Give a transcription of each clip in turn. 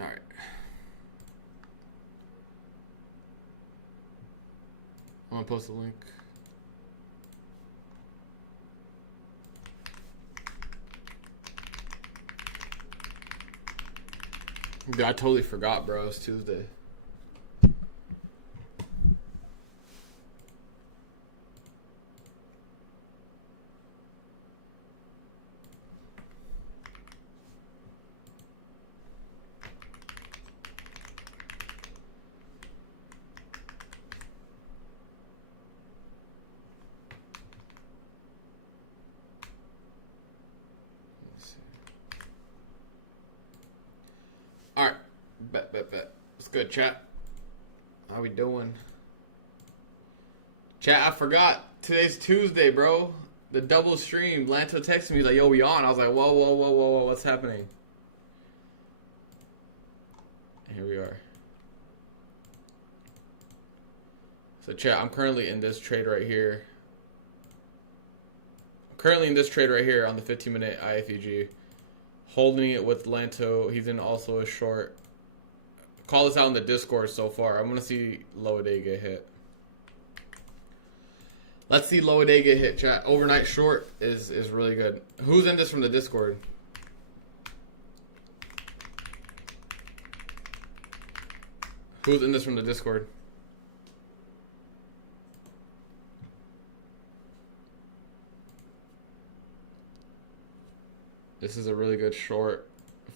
All right. I'm gonna post a link. Dude, I totally forgot, bro. It's Tuesday. All right, bet. It's good, chat. How we doing? Chat, I forgot. Today's Tuesday, bro. The double stream. Lanto texted me like, "Yo, we on." I was like, "Whoa, what's happening?" And here we are. So, chat, I'm currently in this trade right here. On the 15-minute IFEG. Holding it with Lanto. He's in also a short. Call this out in the Discord so far. I'm going to see low day get hit. Let's see low day get hit, chat. Overnight short is really good. Who's in this from the Discord? Who's in this from the Discord? This is a really good short.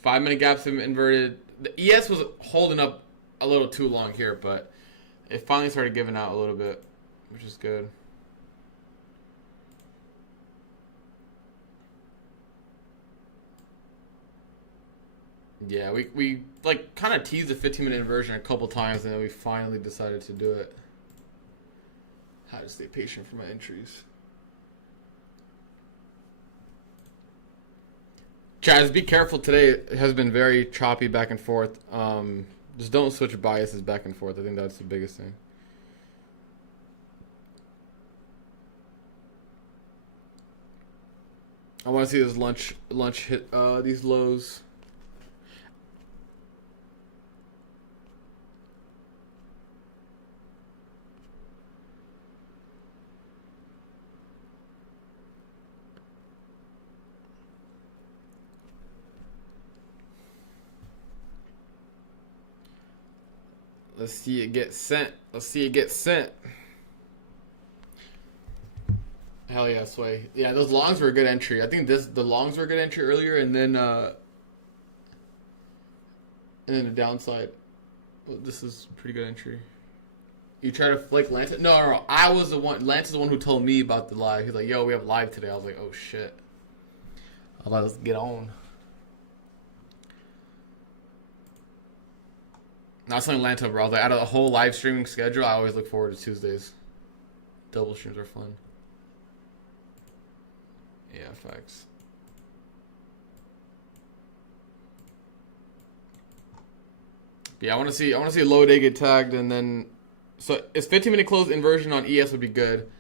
5-minute gaps have inverted. The ES was holding up a little too long here, but it finally started giving out a little bit, which is good. Yeah, we like kind of teased the 15-minute inversion a couple times, and then we finally decided to do it. How to stay patient for my entries. Chaz, be careful today. It has been very choppy back and forth. Just don't switch biases back and forth. I think that's the biggest thing. I want to see this lunch hit these lows. Let's see it get sent. Hell yeah, Sway. Yeah, those longs were a good entry. I think the longs were a good entry earlier, and then the downside. Well, this is a pretty good entry. You try to flick Lance? No. I was the one. Lance is the one who told me about the live. He's like, "Yo, we have live today." I was like, "Oh shit." I was like, "Let's get on." Not something Lanta, bro. I was like, out of the whole live streaming schedule, I always look forward to Tuesdays. Double streams are fun. Yeah, facts. Yeah, I want to see a low day get tagged, and then so it's 15-minute close inversion on ES would be good.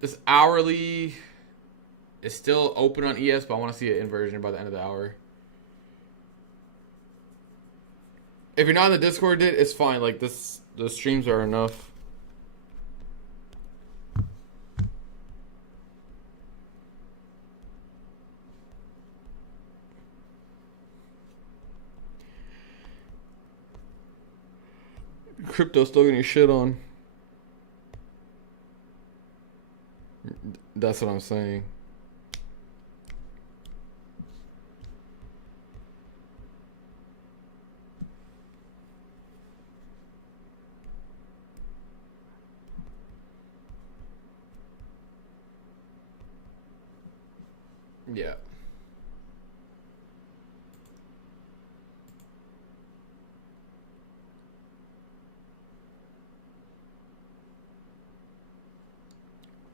This hourly is still open on ES, but I want to see an inversion by the end of the hour. If you're not in the Discord, dude, it's fine. Like this, the streams are enough. Crypto still getting shit on. That's what I'm saying. Yeah.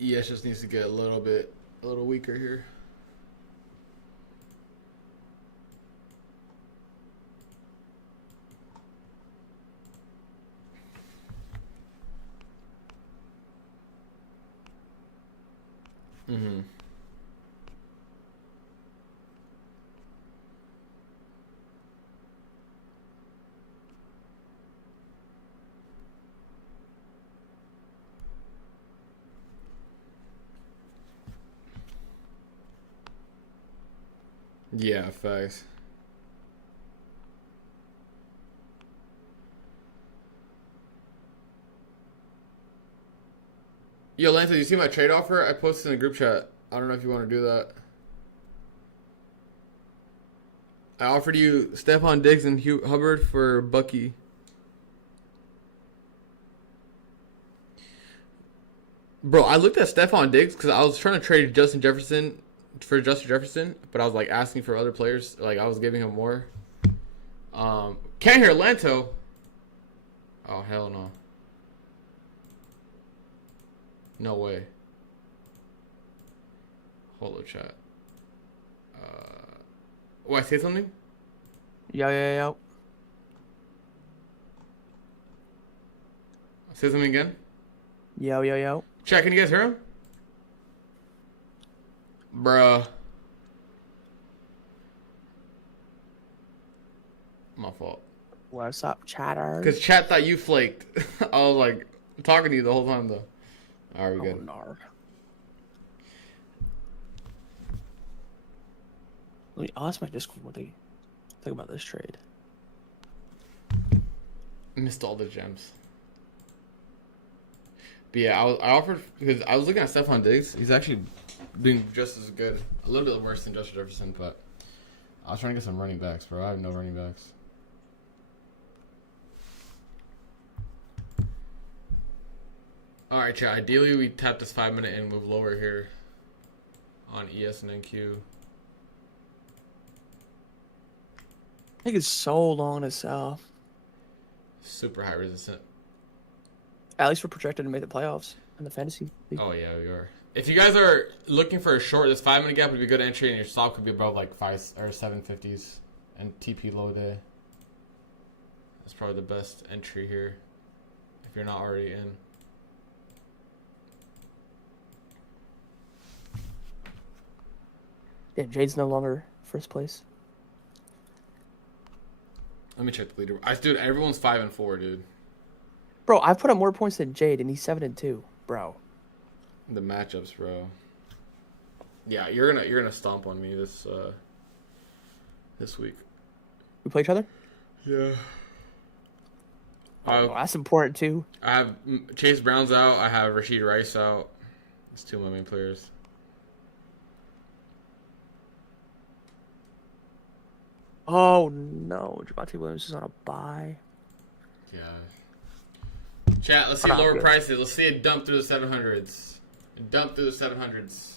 ES just needs to get a little weaker here. Mm-hmm. Yeah, facts. Yo, Lance, you see my trade offer? I posted in the group chat. I don't know if you want to do that. I offered you Stephon Diggs and Hugh Hubbard for Bucky. Bro, I looked at Stephon Diggs because I was trying to trade Justin Jefferson for Justin Jefferson, but I was like asking for other players. Like I was giving him more. Can't hear Lanto. Oh hell no. No way. Holo chat. Oh, I say something? Yo. Say something again? Yo. Chat, can you guys hear him? Bruh. My fault. What's up, chatter? Because chat thought you flaked. I was like talking to you the whole time though. Alright, we good. No. I'll ask my Discord what they think about this trade. Missed all the gems. But yeah, I offered because I was looking at Stephon Diggs. He's actually doing just as good, a little bit worse than Justin Jefferson, but I was trying to get some running backs, bro. I have no running backs. All right, chat. Ideally, we tap this 5-minute and move lower here on ES and NQ. I think it's so long to sell. Super high resistant. At least we're projected to make the playoffs in the fantasy league. Oh yeah, we are. If you guys are looking for a short, this 5-minute gap would be a good entry, and your stop could be above like 5 or 750s and TP low day. That's probably the best entry here if you're not already in. Yeah, Jade's no longer first place. Let me check the leader. Dude, everyone's 5 and 4, dude. Bro, I put up more points than Jade, and he's 7 and 2, bro. The matchups, bro. Yeah, you're gonna stomp on me this week. We play each other? Yeah. Oh, that's important too. I have Chase Brown's out. I have Rashid Rice out. That's two of my main players. Oh no, Javonte Williams is on a bye. Yeah. Chat, let's see lower prices. Let's see it dump through the 700s. Dump through the 700s.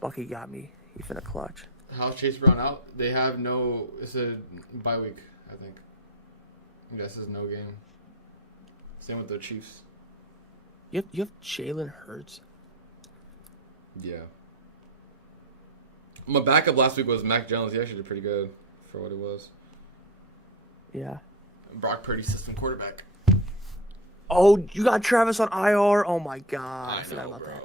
Bucky got me. He finna clutch. How's Chase Brown out? They have no. It's a bye week, I think. I guess it's no game. Same with the Chiefs. You have Jalen Hurts. Yeah. My backup last week was Mac Jones. He actually did pretty good for what it was. Yeah. Brock Purdy, system quarterback. Oh, you got Travis on IR? Oh my god. I forgot about that.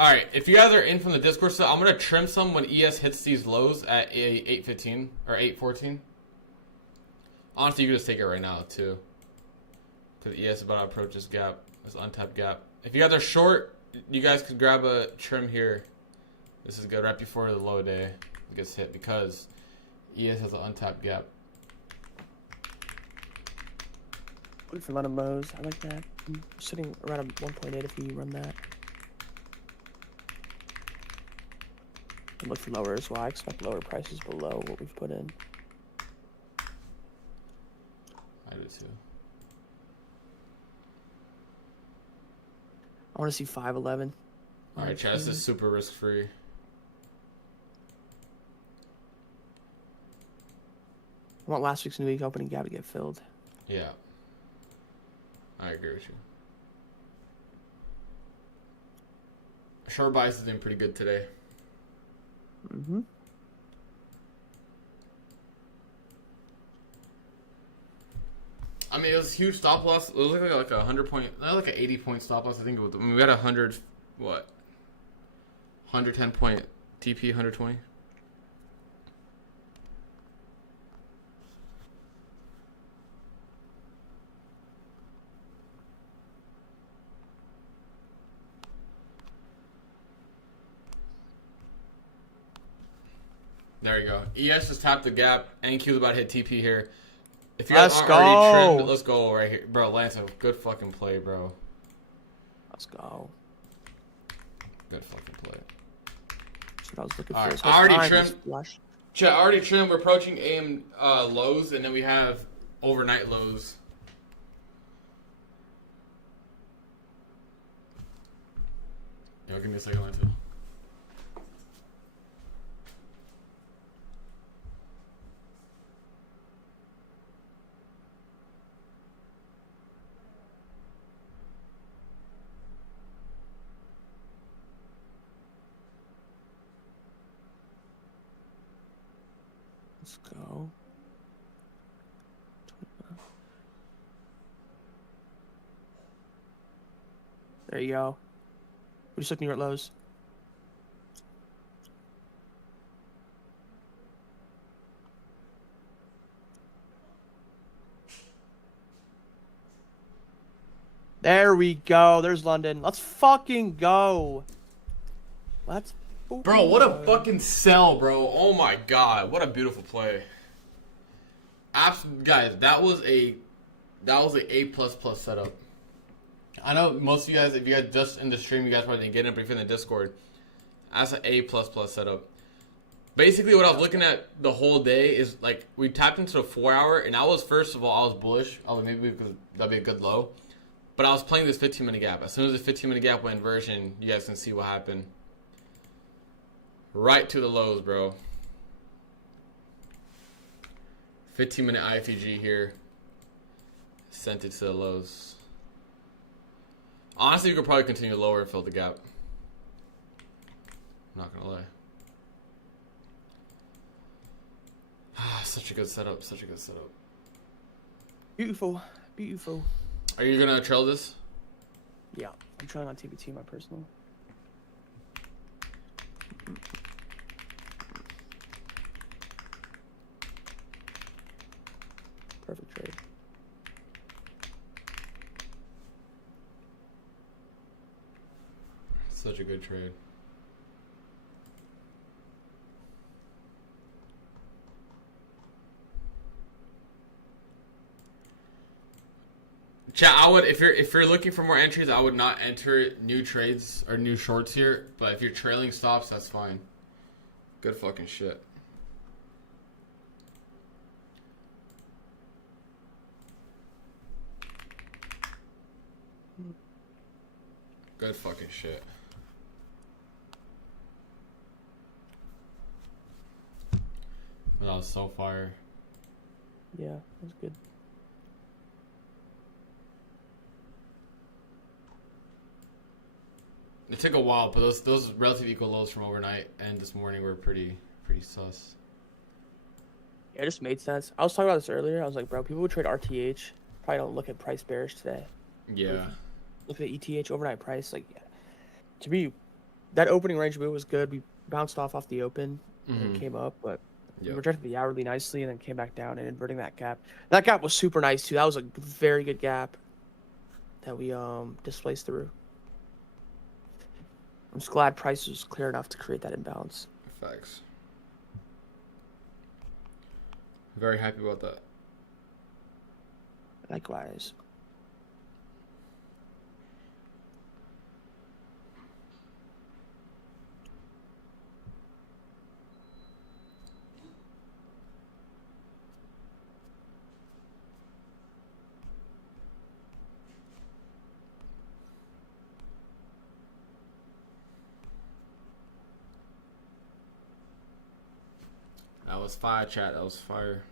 Alright, if you guys are in from the Discord stuff, I'm going to trim some when ES hits these lows at 8:15 or 8:14. Honestly, you can just take it right now, too. Because ES is about to approach this gap, this untapped gap. If you guys are short, you guys could grab a trim here. This is good right before the low day gets hit because ES has an untapped gap. Good for Lemon Mo's. I like that. I'm sitting around a 1.8 if you run that. And look for lower as well. I expect lower prices below what we've put in. I do too. I want to see 511. Alright, chat, this is super risk free. I want last week's New Week opening gap to get filled. Yeah. I agree with you. Short bias is doing pretty good today. Mm-hmm. I mean, it was a huge stop loss. It was like a 100 point, not like an 80 point stop loss. I think it was. I mean, we had 110 point TP, 120. There you go. ES just tapped the gap. NQ's about to hit TP here. If you guys Let's aren't already go. trimmed, let's go right here. Bro, Lance, a good fucking play, bro. Let's go. Good fucking play. That's what I was looking All for. right, So I already time, trimmed. just flush. Chat, I already trimmed. We're approaching AM lows, and then we have overnight lows. Yo, give me a second, Lance. Let's go. There you go. We're just looking at lows. There we go. There's London. Let's fucking go. Let's. Bro, what a fucking sell, bro. Oh my god. What a beautiful play. Guys, that was a A++ setup. I know most of you guys, if you guys just in the stream, you guys probably didn't get it, but if you're in the Discord, that's an A++ setup. Basically, what I was looking at the whole day is, like, we tapped into the 4 hour, and first of all, I was bullish. I was maybe because that'd be a good low. But I was playing this 15-minute gap. As soon as the 15-minute gap went inversion, you guys can see what happened. Right to the lows, bro. 15-minute IFEG here. Sent it to the lows. Honestly, you could probably continue lower and fill the gap. I'm not gonna lie. Such a good setup. Such a good setup. Beautiful. Beautiful. Are you gonna trail this? Yeah. I'm trying on TBT, my personal. Perfect trade. Such a good trade. Chat, I would if you're looking for more entries, I would not enter new trades or new shorts here. But if you're trailing stops, that's fine. Good fucking shit. Good fucking shit. That was so fire. Yeah, that's good. It took a while, but those relative equal lows from overnight and this morning were pretty sus. Yeah, it just made sense. I was talking about this earlier. I was like, bro, people who trade RTH probably don't look at price bearish today. Yeah. Look at ETH overnight price. Like, yeah. To me, that opening range move was good. We bounced off the open and came up, but we rejected the hourly nicely and then came back down and inverting that gap. That gap was super nice too. That was a very good gap that we displaced through. I'm just glad price was clear enough to create that imbalance. Facts. Very happy about that. Likewise. That was fire, chat. That was fire.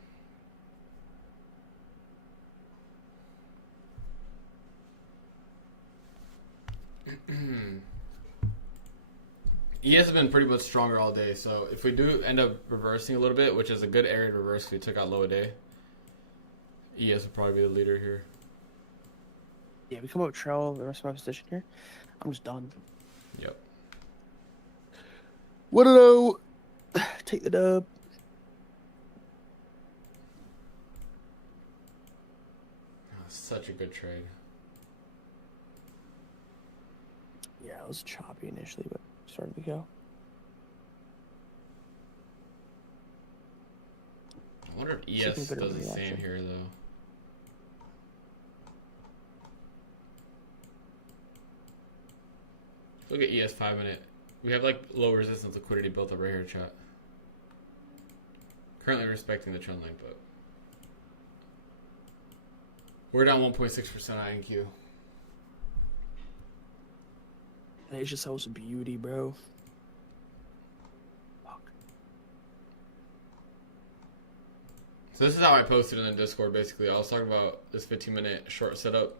ES has been pretty much stronger all day, so if we do end up reversing a little bit, which is a good area to reverse if we took out low a day, ES would probably be the leader here. Yeah, we come up with trail the rest of my position here. I'm just done. Yep. What do take the dub. Such a good trade. Yeah, it was choppy initially, but started to go. I wonder if ES does the same here, though. Look at ES 5 minute. We have like low resistance liquidity built up right here, chat. Currently respecting the trend line, but we're down 1.6% INQ. It's just so beauty, bro. Fuck. So this is how I posted in the Discord, basically. I was talking about this 15-minute short setup.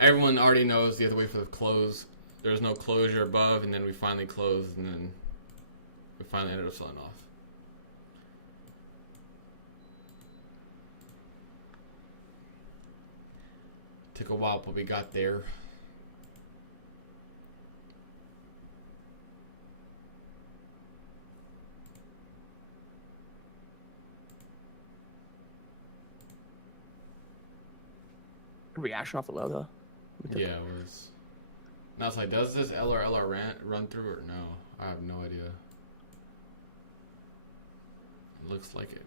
Everyone already knows you have to wait for the close. There was no closure above, and then we finally closed, and then we finally ended up selling off. Took a while, but we got there. Reaction off the low, though. Yeah, it was. Now it's like, does this LR run through or no? I have no idea. It looks like it.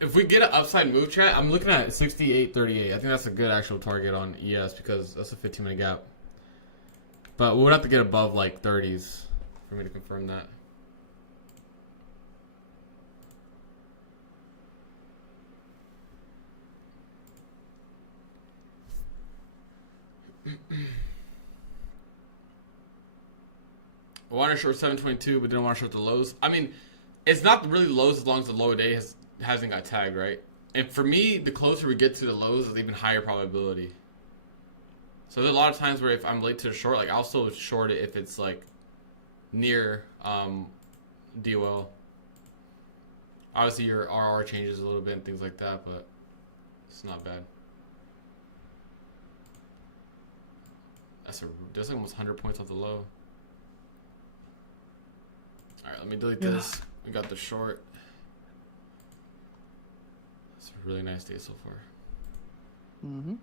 If we get an upside move, chat, I'm looking at 68.38. I think that's a good actual target on ES because that's a 15-minute gap. But we would have to get above like 30s for me to confirm that. I want to short 722, but didn't want to short the lows. I mean, it's not really lows as long as the low day hasn't got tagged, right? And for me, the closer we get to the lows, the even higher probability. So there's a lot of times where if I'm late to the short, like I'll still short it if it's like near DOL. Obviously your RR changes a little bit and things like that, but it's not bad. That's like almost 100 points off the low. Alright, let me delete this. We got the short. It's a really nice day so far. Mm-hmm.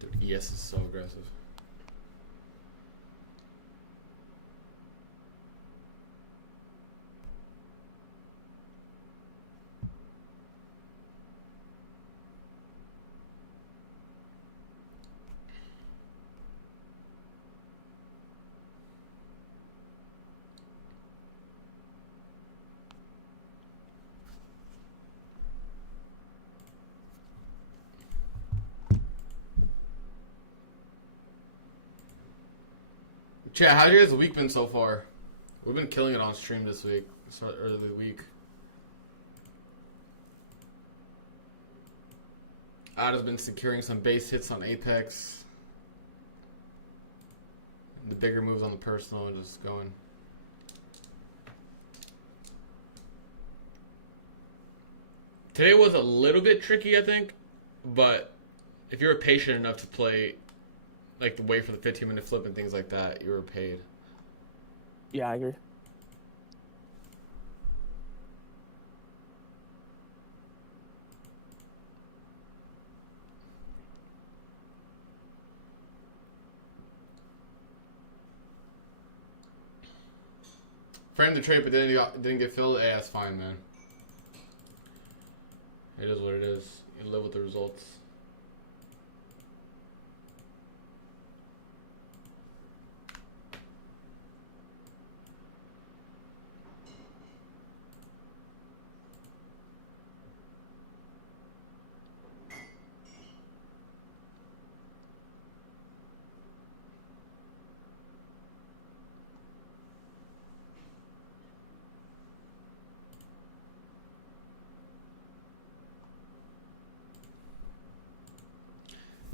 Dude, ES is so aggressive. Chat, how's your guys' week been so far? We've been killing it on stream this week. Start early the week. Ada's been securing some base hits on Apex. The bigger moves on the personal and just going. Today was a little bit tricky, I think, but if you're patient enough to play, like the wait for the 15-minute flip and things like that, you were paid. Yeah, I agree. Framed the trade, but didn't get filled. Hey, that's fine, man. It is what it is. You live with the results.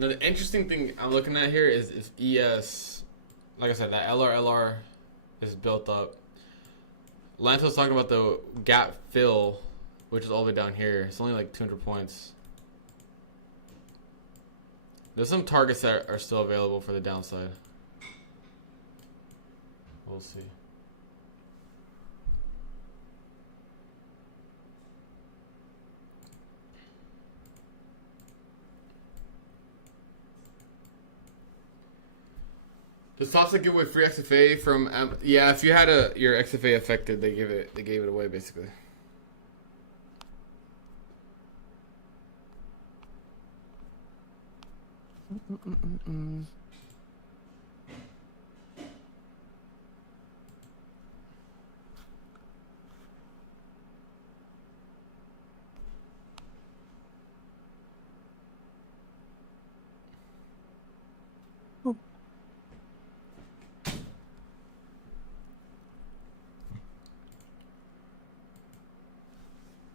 Now, the interesting thing I'm looking at here is ES. Like I said, that LR is built up. Lanto's talking about the gap fill, which is all the way down here. It's only like 200 points. There's some targets that are still available for the downside. We'll see. Does Toxic give away free XFA from? Yeah, if you had your XFA affected, they gave it away basically.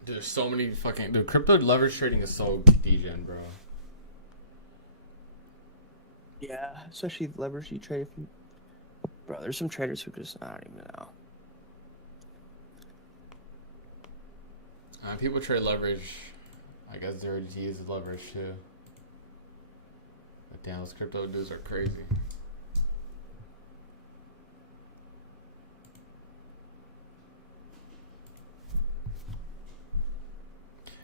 Dude, there's so many fucking... Dude, crypto leverage trading is so degen, bro. Yeah, especially leverage you trade. Bro, there's some traders who just... I don't even know. People trade leverage. I guess they're to use leverage too. But damn, those crypto dudes are crazy.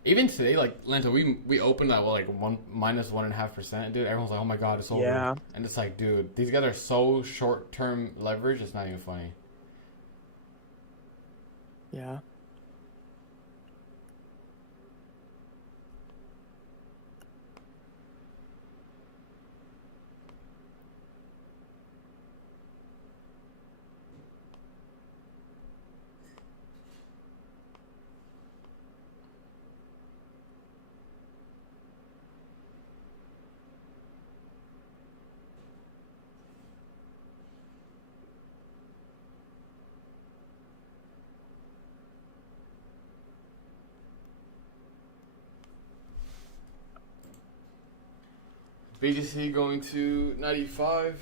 Even today, like Lanta, we opened at like -1.5%, dude. Everyone's like, "Oh my god, it's over." Yeah. And it's like, dude, these guys are so short-term leverage. It's not even funny. Yeah. BTC going to 95.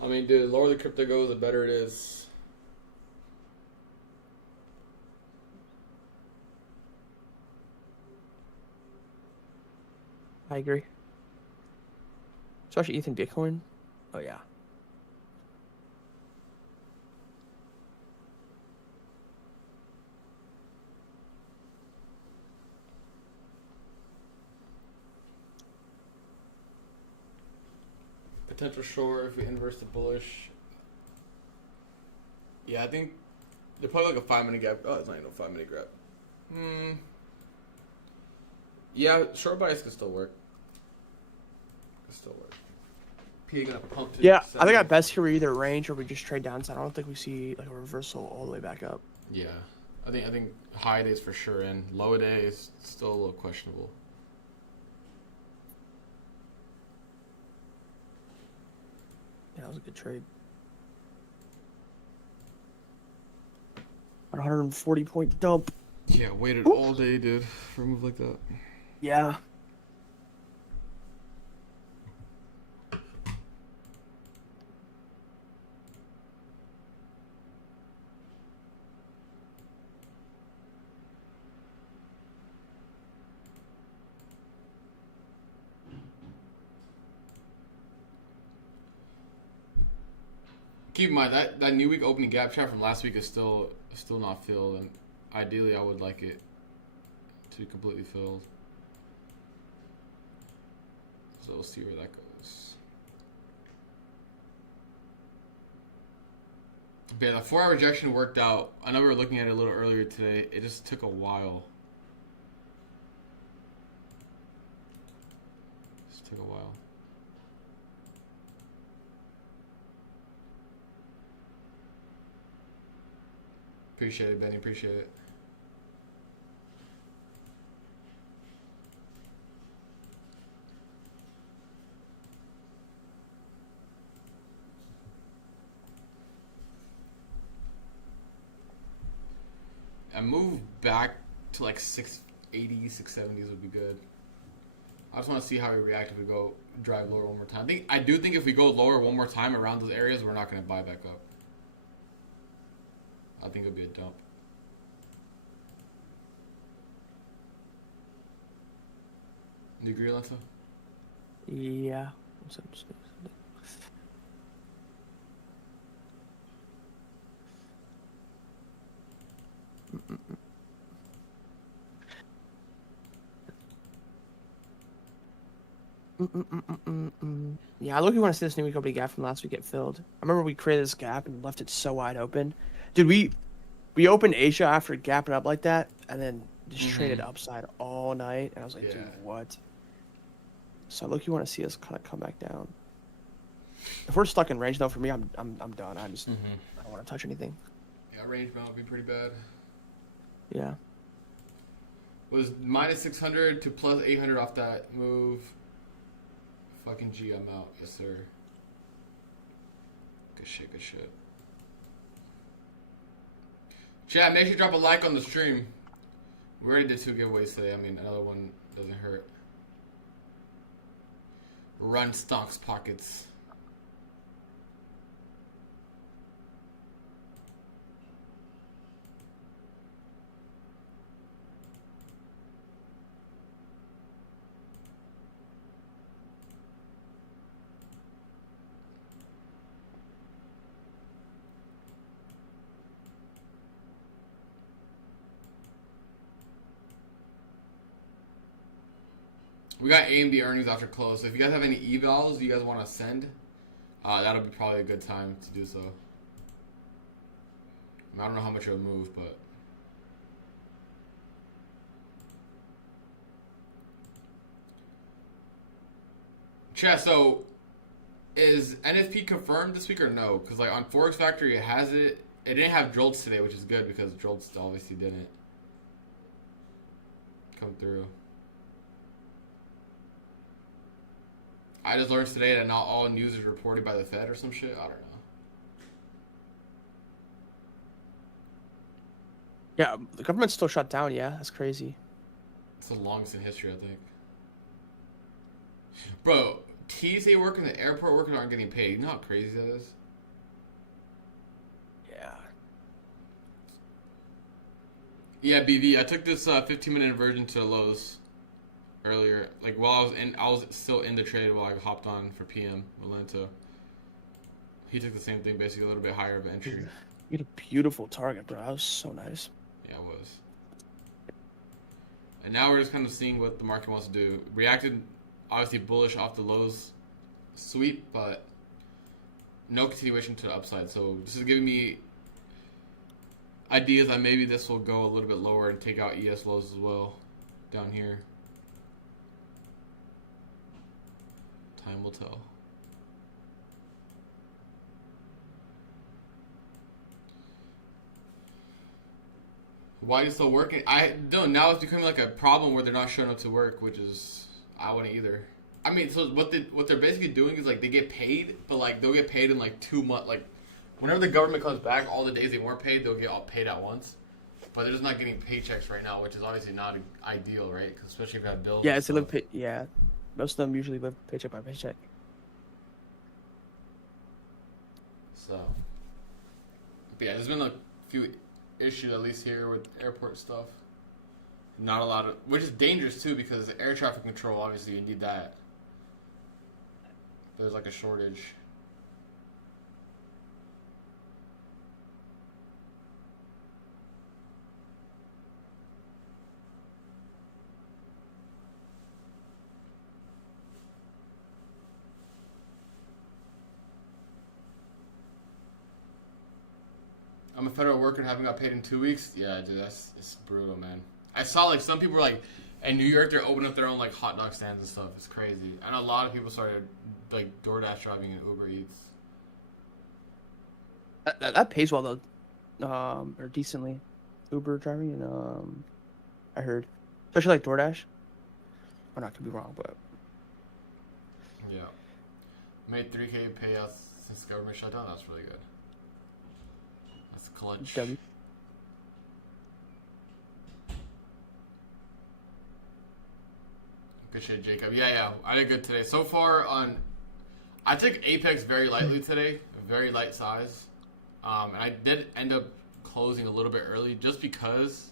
I mean, dude, the lower the crypto goes, the better it is. I agree. Especially Ethan Bitcoin. Oh, yeah. Potential short if we inverse the bullish. Yeah, I think they're probably like a 5-minute gap. Oh, it's not even a 5-minute gap. Yeah, short bias can still work. Can still work. P gonna pump to Yeah, 70. I think at best here we either range or we just trade downside. I don't think we see like a reversal all the way back up. Yeah, I think high days for sure, and low days still a little questionable. Yeah, that was a good trade. 140-point dump. Yeah, waited all day, dude, for a move like that. Yeah. Keep in mind that new week opening gap chart from last week is still not filled, and ideally I would like it to be completely filled. So we'll see where that goes. But yeah, the 4-hour rejection worked out. I know we were looking at it a little earlier today. It just took a while. Just took a while. Appreciate it, Benny. Appreciate it. A move back to like 680s, 670s would be good. I just want to see how we react if we go drive lower one more time. I do think if we go lower one more time around those areas, we're not going to buy back up. I think it'll be a dump. You agree, Alyssa? Yeah. Yeah, I look. You want to see this new week opening gap from last week get filled. I remember we created this gap and left it so wide open. Dude, we opened Asia after gapping up like that, and then just traded upside all night. And I was like, dude, what? So look, you want to see us kind of come back down. If we're stuck in range though, for me, I'm done. I don't want to touch anything. Yeah, range bound would be pretty bad. Yeah. Was minus 600 to plus 800 off that move. Fucking G, I'm out. Yes, sir. Good shit, good shit. Chat, make sure you drop a like on the stream. We already did 2 giveaways today. I mean, another one doesn't hurt. Run stocks pockets. We got AMD earnings after close, so if you guys have any evals you guys want to send, that'll be probably a good time to do so. I don't know how much it'll move, but chat. So is NFP confirmed this week or no? Because like on Forex Factory, it has it. It didn't have Jolts today, which is good because Jolts obviously didn't come through. I just learned today that not all news is reported by the Fed or some shit. I don't know. Yeah, the government's still shut down. Yeah, that's crazy. It's the longest in history, I think. Bro, TSA workers and the airport workers aren't getting paid. You know how crazy that is? Yeah. Yeah, BV. I took this 15-minute inversion to Lowe's earlier. Like while I was still in the trade while I hopped on for PM Atlanta. He took the same thing, basically a little bit higher of entry. You had a beautiful target, bro. That was so nice. Yeah, it was. And now we're just kind of seeing what the market wants to do. Reacted obviously bullish off the Lowe's sweep, but no continuation to the upside. So this is giving me ideas that maybe this will go a little bit lower and take out ES lows as well down here. Time will tell. Why are you still working? I don't. Now it's becoming like a problem where they're not showing up to work, which is I wouldn't either. I mean, so what they're basically doing is like they get paid, but like they'll get paid in like 2 months. Like whenever the government comes back, all the days they weren't paid, they'll get all paid at once. But they're just not getting paychecks right now, which is obviously not ideal, right? 'Cause especially if you have bills. Yeah, it's a live pay. Yeah, most of them usually live paycheck by paycheck. So, but yeah, there's been a few issues at least here with airport stuff. Not a lot of, which is dangerous too because air traffic control. Obviously, you need that. There's like a shortage. I'm a federal worker and haven't got paid in 2 weeks. Yeah, dude, it's brutal, man. I saw like some people were like in New York, they're opening up their own like hot dog stands and stuff. It's crazy. I know a lot of people started like DoorDash driving and Uber Eats. That pays well though, or decently. Uber driving and I heard, especially like DoorDash. I'm not gonna be wrong, but yeah, made 3K payouts since government shut down. That's really good. That's clutch. W. Good shit, Jacob. Yeah, I did good today. So far I took Apex very lightly today, a very light size. And I did end up closing a little bit early just because.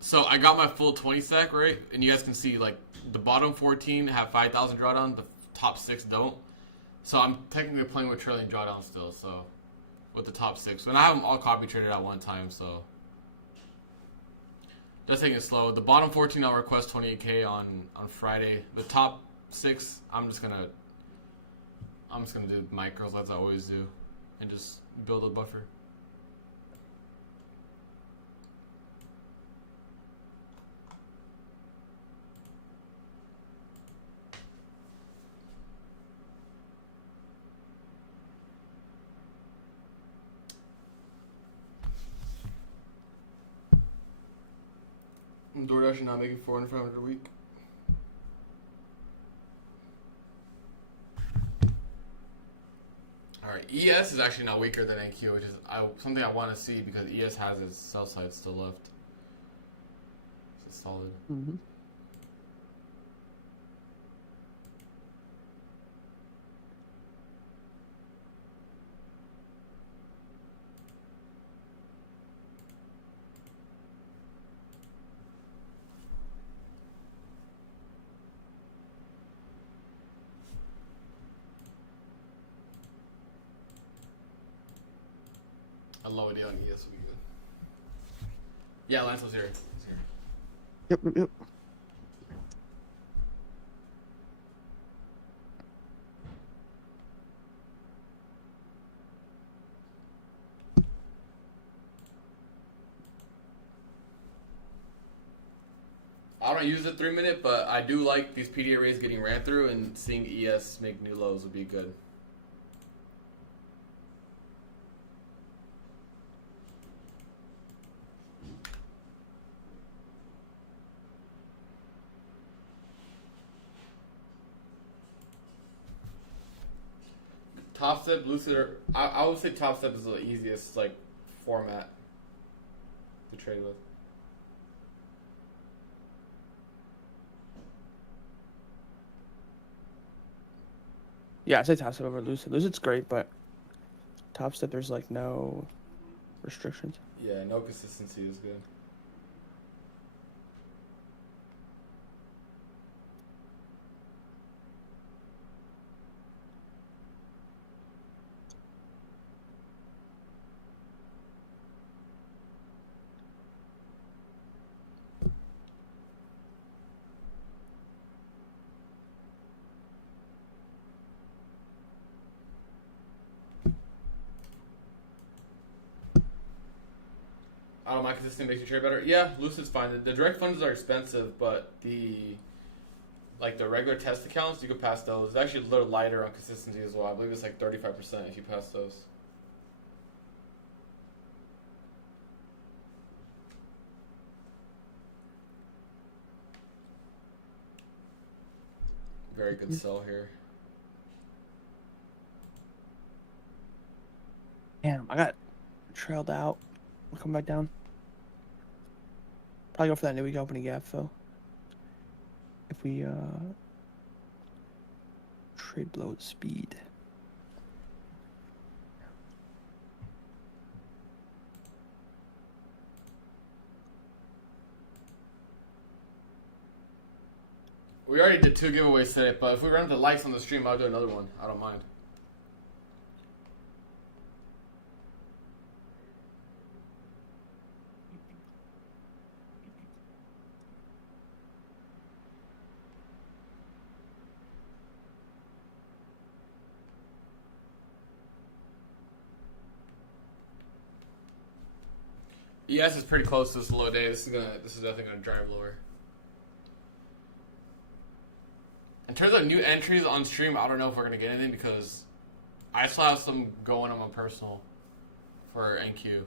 So I got my full 20 stack, right? And you guys can see like the bottom 14 have 5,000 drawdown, the top 6 don't. So I'm technically playing with trailing drawdown still, so with the top 6. And I have them all copy traded at one time, so That thing is slow. The bottom 14 I'll request 28K on Friday. The top 6 I'm just gonna do micros as I always do, and just build a buffer. DoorDash not making 400, 500 a week. Alright, ES is actually not weaker than NQ, which is something I want to see because ES has its sell side still left. It's solid. Mm-hmm. A low idea on ES would be good. Yeah, Lance was here. He's here. Yep. I don't use the 3-minute, but I do like these PD arrays getting ran through, and seeing ES make new lows would be good. Top step, Lucid, I would say top step is the easiest like format to trade with. Yeah, I say top step over Lucid. Lucid's great, but top step there's like no restrictions. Yeah, no consistency is good. I don't know, my consistency makes you trade better. Yeah, Lucid's fine. The direct funds are expensive, but the regular test accounts, you can pass those. It's actually a little lighter on consistency as well. I believe it's like 35% if you pass those. Very good sell here. Damn, I got trailed out. I'll come back down. Probably go for that new week opening gap, though. If we trade below the speed. We already did 2 giveaways today, but if we run the likes on the stream, I'll do another one. I don't mind. ES is pretty close to this low day. This is definitely gonna drive lower. In terms of new entries on stream, I don't know if we're gonna get anything because I still have some going on my personal for NQ.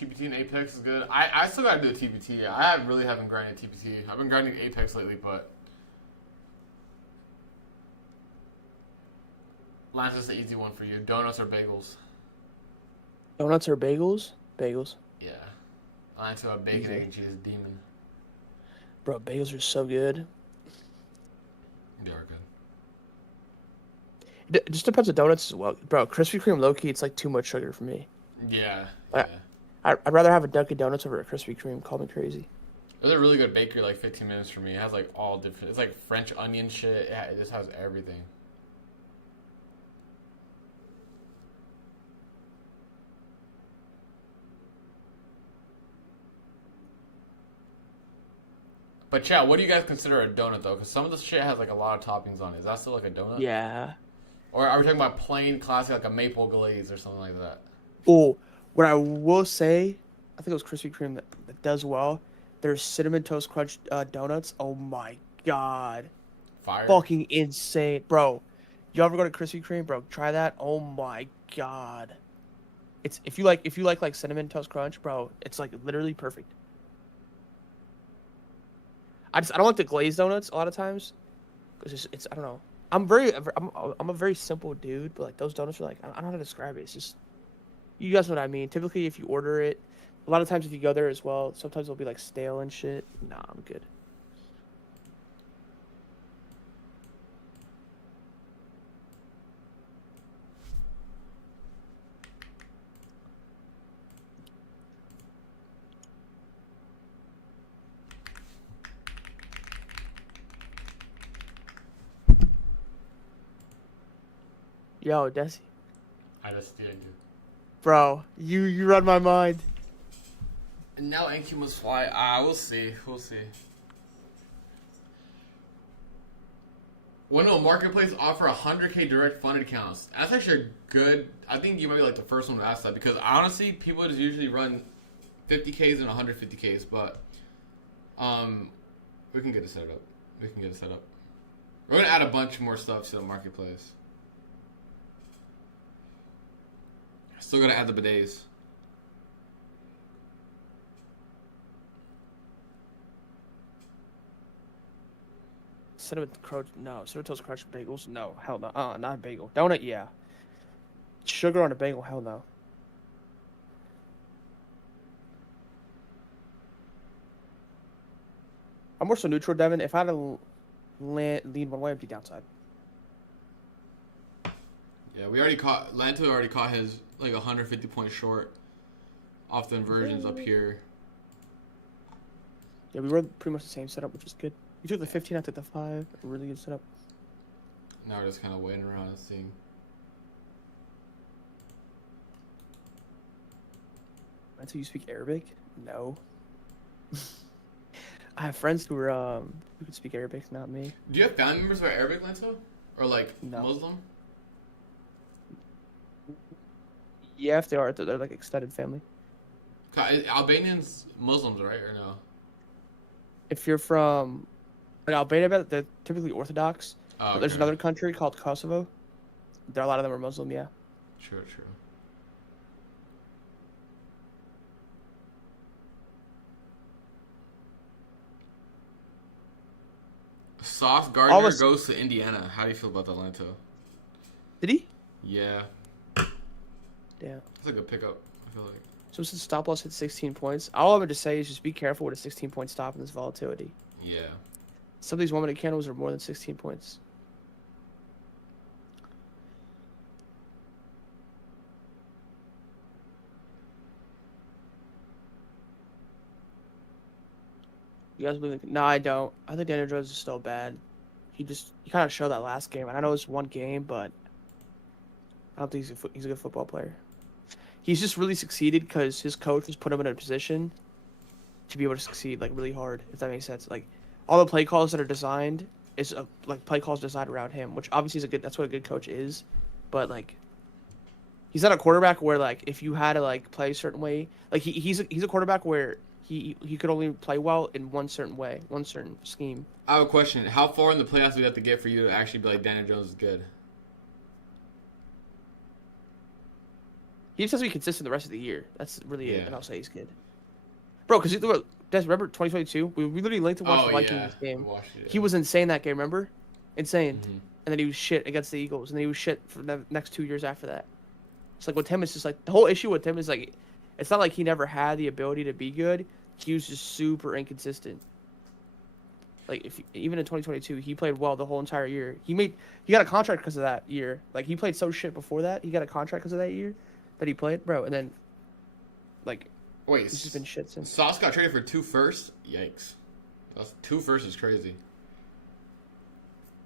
TPT and Apex is good. I still gotta do a TPT. I really haven't grinded TPT. I've been grinding Apex lately, but Lance is the easy one for you. Donuts or bagels? Donuts or bagels? Bagels. Yeah. Lance to a bacon, egg, and cheese demon. Bro, bagels are so good. They are good. It just depends on donuts as well. Bro, Krispy Kreme low-key, it's like too much sugar for me. Yeah. I'd rather have a Dunkin' Donuts over a Krispy Kreme. Call me crazy. There's a really good bakery like 15 minutes from me. It has like all different. It's like French onion shit. It just has everything. But chat, what do you guys consider a donut though? Because some of this shit has like a lot of toppings on it. Is that still like a donut? Yeah. Or are we talking about plain classic like a maple glaze or something like that? Oh, what I will say, I think it was Krispy Kreme that does well. Their cinnamon toast crunch donuts. Oh my god. Fire. Fucking insane, bro. You ever go to Krispy Kreme, bro? Try that. Oh my god. It's if you like cinnamon toast crunch, bro. It's like literally perfect. I don't like the glazed donuts a lot of times because it's I don't know. I'm a very simple dude, but like those donuts are like I don't know how to describe it. It's just you guys know what I mean. Typically, if you order it, a lot of times if you go there as well, sometimes it'll be like stale and shit. Nah, I'm good. Yo, Desi. I just did you. Bro, you run my mind. And now NQ must fly. We'll see. We'll see. When will Marketplace offer 100K direct funded accounts? That's actually a good. I think you might be like the first one to ask that because honestly, people just usually run 50Ks and 150Ks, but we can get it set up. We can get it set up. We're gonna add a bunch more stuff to the Marketplace. Still gotta add the bidets. Cinnamon toast crunch bagels. No, hell no. Not a bagel. Donut, yeah. Sugar on a bagel, hell no. I'm more so neutral, Devin. If I had to lean one way, I'd be downside. Yeah, Lanto already caught his like 150 point short off the inversions up here. Yeah, we were pretty much the same setup, which is good. You took the 15, I took the 5. A really good setup. Now we're just kind of waiting around and seeing. Until you speak Arabic? No. I have friends who are who can speak Arabic, not me. Do you have family members who are Arabic, Lanto? Or like No. Muslim? Yeah, if they are, they're like extended family. Albanians Muslims, right? Or no? If you're from like Albania, they're typically Orthodox. Oh, But there's okay. another country called Kosovo. A lot of them are Muslim, yeah. True. Sauce Gardner goes to Indiana. How do you feel about that, Lanto? Did he? Yeah. Damn. That's a good pickup, I feel like. So since stop loss hit 16 points, all I'm going to say is just be careful with a 16-point stop in this volatility. Yeah. Some of these 1-minute candles are more than 16 points. You guys believe? No, I don't. I think Daniel Jones is still bad. He kind of showed that last game, and I know it's one game, but I don't think he's a good football player. He's just really succeeded because his coach has put him in a position to be able to succeed like really hard. If that makes sense, like all the play calls that are designed is like play calls designed around him, which obviously that's what a good coach is, but like he's not a quarterback where like if you had to like play a certain way, like he's a quarterback where he could only play well in one certain way, one certain scheme. I have a question. How far in the playoffs do we have to get for you to actually be like Daniel Jones is good? He just has to be consistent the rest of the year. That's really it, Yeah. and I'll say he's good. Bro, because remember 2022? We literally linked to watch the Vikings game. We watched it, He was insane that game, remember? Insane. Mm-hmm. And then he was shit against the Eagles, and then he was shit for the next 2 years after that. It's like with Tim, it's just like the whole issue with Tim is like, it's not like he never had the ability to be good. He was just super inconsistent. Like even in 2022, he played well the whole entire year. He got a contract because of that year. Like he played so shit before that. He got a contract because of that year that he played, bro. And then, like, wait, he's just been shit since. Sauce got traded for 2 firsts. Yikes, 2 firsts is crazy.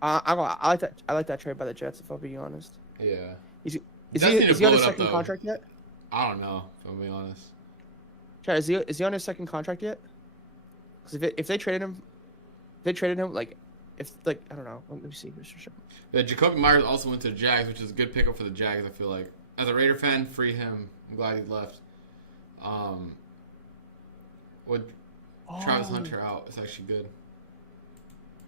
I like that. I like that trade by the Jets. If I'm being honest. Yeah. Is he on his second contract yet? I don't know. If I'm being honest. Chad, is he on his second contract yet? Because if they traded him, like, I don't know. Let me see. Yeah, Jacoby Myers also went to the Jags, which is a good pickup for the Jags. I feel like as a Raider fan, free him. I'm glad he left. With Travis Hunter out, it's actually good.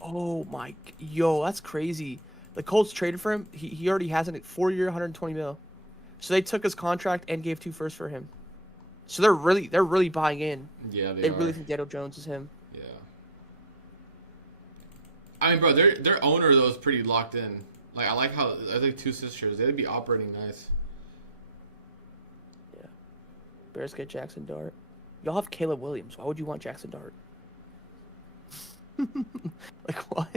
Oh my, that's crazy. The Colts traded for him. He already has a 4-year, $120 million. So they took his contract and gave 2 firsts for him. So they're really buying in. Yeah, they really think Daniel Jones is him. Yeah. I mean, bro, their owner though is pretty locked in. Like I think 2 sisters. They'd be operating nice. Yeah. Bears get Jackson Dart. Y'all have Caleb Williams. Why would you want Jackson Dart? Like what?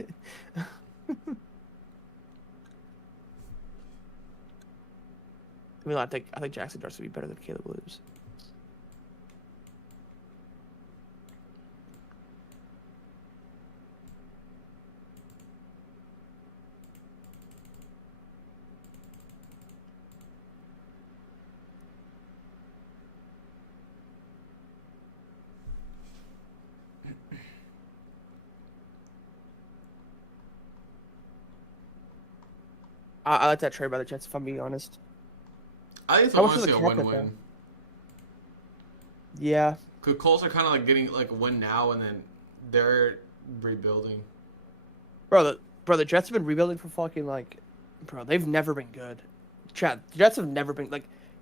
I think Jackson Dart's gonna be better than Caleb Williams. I like that trade by the Jets, if I'm being honest. I think it's honestly a win-win. Yeah. Because Colts are kind of like getting like a win now, and then they're rebuilding. Bro, the Jets have been rebuilding for fucking they've never been good. Chad, the Jets have never been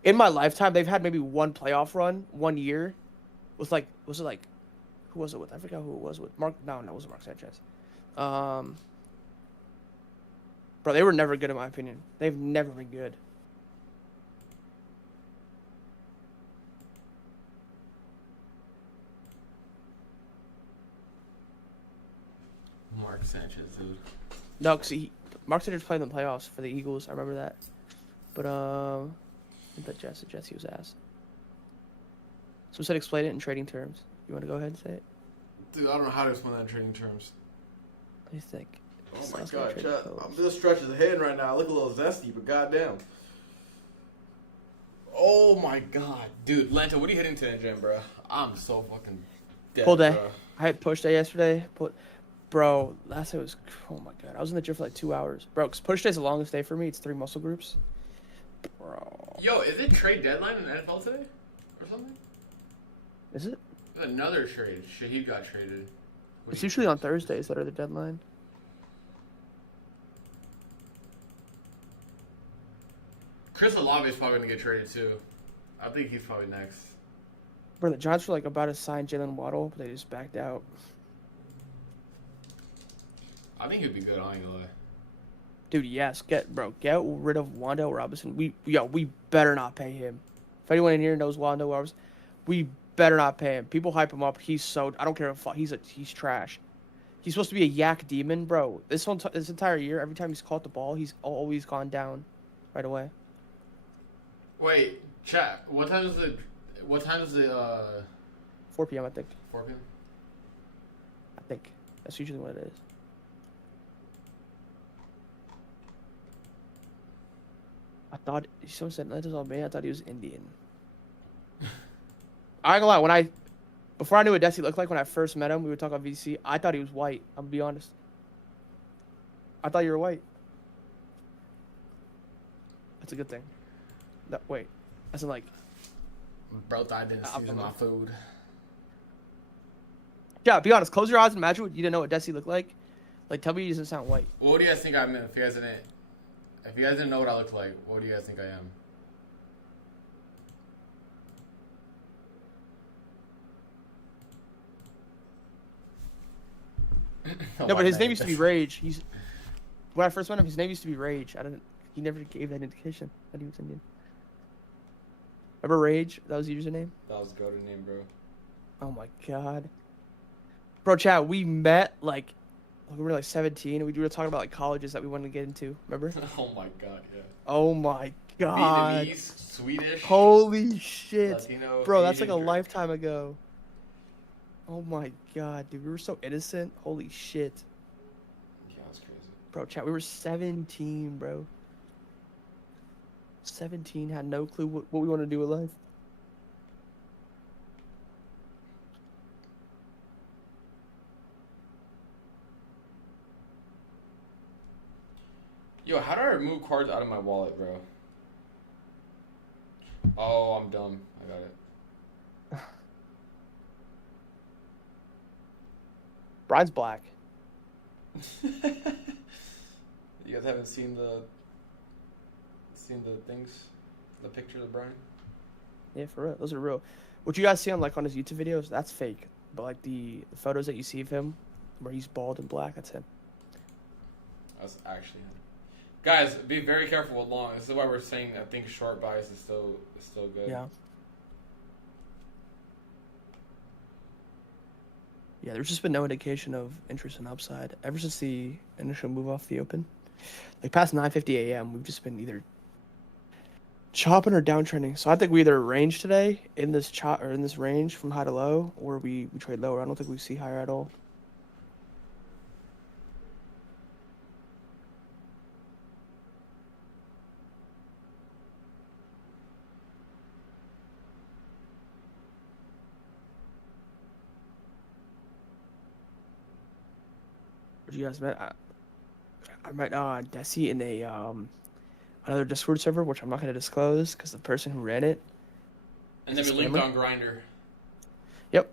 in my lifetime. They've had maybe one playoff run 1 year, with who was it with? I forgot who it was with. No, it wasn't Mark Sanchez. Bro, they were never good in my opinion. They've never been good. Mark Sanchez, dude. No, because Mark Sanchez played in the playoffs for the Eagles. I remember that. But the Jets, he was ass. Someone said explain it in trading terms. You want to go ahead and say it? Dude, I don't know how to explain that in trading terms. What do you think? Oh my god, Chad. I'm just stretching the head right now. I look a little zesty, but goddamn. Oh my god. Dude, Lanta, what are you hitting today, Jim, bro? I'm so fucking dead, Full day. bro. I had push day yesterday. Bro, last day was... Oh my god. I was in the gym for like 2 hours. Bro, because push day's the longest day for me. It's 3 muscle groups. Bro. Yo, is it trade deadline in the NFL today? Or something? Is it? There's another trade. Shaheed got traded. It's usually on Thursdays that are the deadline. Chris Olave is probably going to get traded too. I think he's probably next. Bro, the Giants were about to sign Jalen Waddle, but they just backed out. I think he'd be good, I ain't gonna lie. Dude, yes. Get rid of Wan'Dale Robinson. We better not pay him. If anyone in here knows Wan'Dale Robinson, we better not pay him. People hype him up. I don't care if he's trash. He's supposed to be a yak demon, bro. This entire year, every time he's caught the ball, he's always gone down right away. Wait, chat. What time is it? 4 p.m. I think. 4 p.m. I think that's usually what it is. I thought someone said Atlanta's all man. I thought he was Indian. I ain't gonna lie. Before I knew what Desi looked like when I first met him, we would talk on VC. I thought he was white. I'm gonna be honest. I thought you were white. That's a good thing. No, wait. As in Bro thought I didn't season my food. Yeah, be honest. Close your eyes and imagine you didn't know what Desi looked like. Tell me he doesn't sound white. Well, what do you guys think I'm If you guys didn't know what I look like, what do you guys think I am? No, but his name used to be Rage. He's when I first met him, his name used to be Rage. He never gave that indication that he was Indian. Remember Rage? That was the username? That was goated name, bro. Oh my god. Bro, chat, we met like we were like 17 and we were talking about like colleges that we wanted to get into. Remember? Oh my god, yeah. Oh my god. Vietnamese, Swedish. Holy shit. Latino, bro, that's like Asian, a lifetime ago. Oh my god, dude, we were so innocent. Holy shit. Yeah, that's crazy. Bro, chat, we were 17, bro. 17, had no clue what we want to do with life. Yo, how do I remove cards out of my wallet, bro? Oh, I'm dumb. I got it. Brian's black. You guys haven't seen the things, the picture of Brian? Yeah, for real. Those are real. What you guys see on like on his YouTube videos, that's fake. But like the photos that you see of him, where he's bald and black, that's him. That's actually him. Guys, be very careful with long. This is why we're saying I think short bias is still good. Yeah. Yeah, there's just been no indication of interest in upside ever since the initial move off the open. Like past 9:50 a.m., we've just been either chopping or downtrending. So I think we either range today in this chop or in this range from high to low, or we trade lower. I don't think we see higher at all. What you guys met? I met Desi in a another Discord server, which I'm not going to disclose because the person who ran it. And then we linked on Grindr. Yep.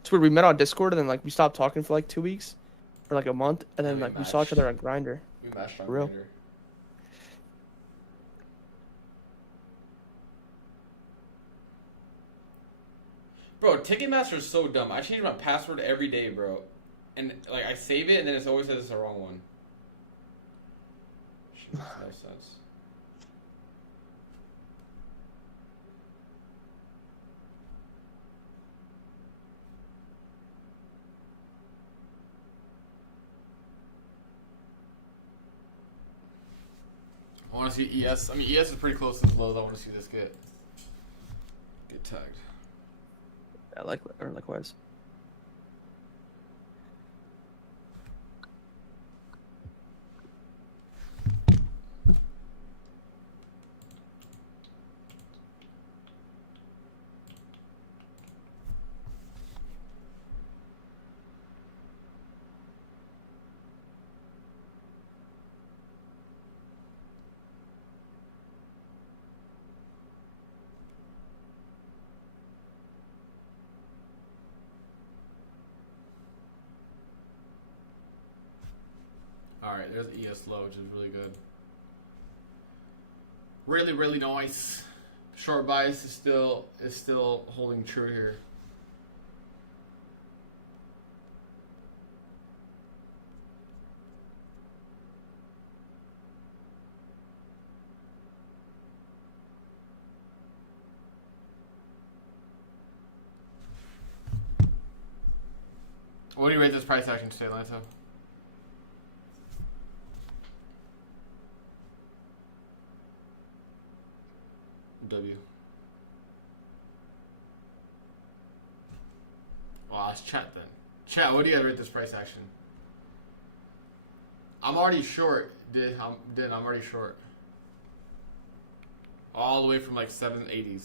It's weird. We met on Discord and then like we stopped talking for like 2 weeks or like a month, and then like we saw each other on Grindr. We matched on Real. Grindr. Bro, Ticketmaster is so dumb. I change my password every day, bro. And like I save it and then it always says it's the wrong one. Shit makes no sense. I want to see ES. I mean, ES is pretty close to the lows. I want to see this get tagged. Yeah, likewise. Alright, there's ES low, which is really good. Really, really nice. Short bias is still holding true here. What do you rate this price action today, Lanto? W. Well, let's chat then. Chat, what do you guys rate this price action? I'm already short. I'm already short. All the way from like 780s.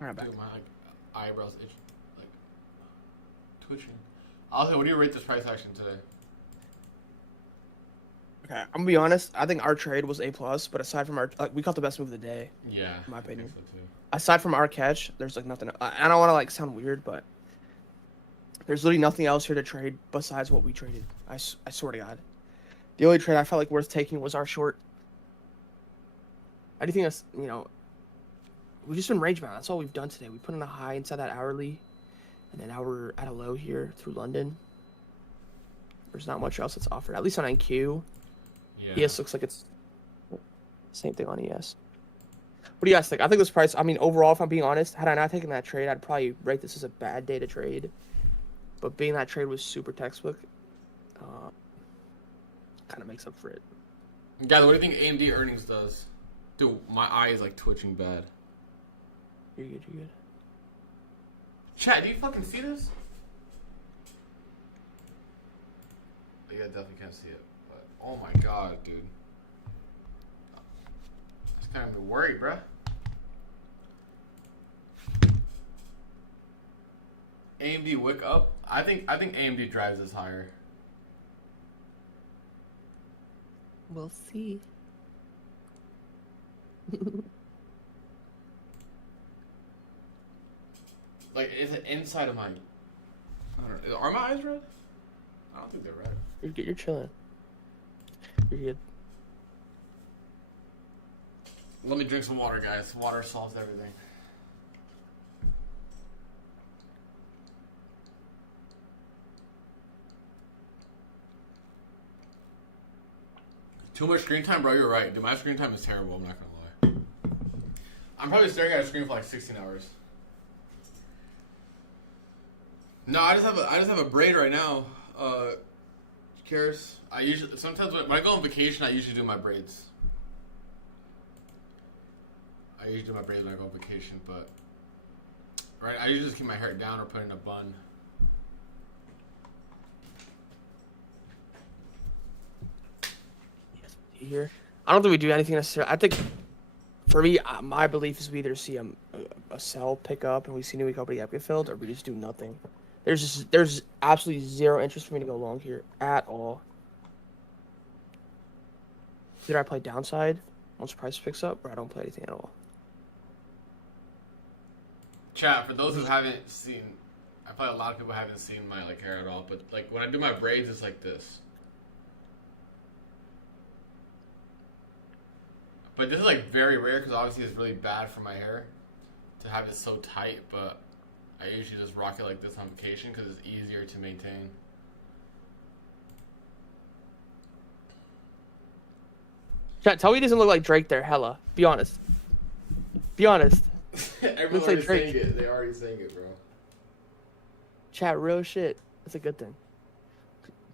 All right, back. Dude, my like eyebrows itch. Like twitching. Also, what do you rate this price action today? Okay, I'm gonna be honest. I think our trade was A+, but aside from our, we caught the best move of the day. Yeah, in my opinion. I think so too. Aside from our catch, there's like nothing. I don't want to like sound weird, but there's literally nothing else here to trade besides what we traded. I swear to God. The only trade I felt like worth taking was our short. I do think that's, we've just been range bound. That's all we've done today. We put in a high inside that hourly, and then now we're at a low here through London. There's not much else that's offered, at least on NQ. Yeah. ES looks like it's same thing on ES. What do you guys think? I think this price, I mean, overall, if I'm being honest, had I not taken that trade, I'd probably rate this as a bad day to trade. But being that trade was super textbook, kind of makes up for it. Guys, what do you think AMD earnings does? Dude, my eye is like twitching bad. You're good, you're good. Chat, do you fucking see this? Yeah, I definitely can't see it. But, oh my god, dude. That's kind of worried, bruh. AMD wick up. I think AMD drives this higher. We'll see. Like, is it inside of my... I don't know. Are my eyes red? I don't think they're red. You're good. You're chilling. You're good. Let me drink some water, guys. Water solves everything. Too much screen time, bro. You're right. Dude, my screen time is terrible. I'm not gonna lie. I'm probably staring at a screen for like 16 hours. No, I just have a braid right now. Cares? I usually sometimes when I go on vacation, I usually do my braids. I usually do my braids when I go on vacation, but right, I usually just keep my hair down or put in a bun. Here, I don't think we do anything necessarily. I think, for me, my belief is we either see a sell pick up and we see new week opening up get filled, or we just do nothing. There's absolutely zero interest for me to go long here at all. Either I play downside once price picks up, or I don't play anything at all. Chat, for those who haven't seen, I probably a lot of people haven't seen my like hair at all, but like when I do my braids, it's like this. But this is like very rare because obviously it's really bad for my hair to have it so tight, but I usually just rock it like this on vacation because it's easier to maintain. Chat, tell me he doesn't look like Drake there, hella. Be honest. Be honest. Everyone's already saying it. They're already saying it, bro. Chat, real shit. That's a good thing.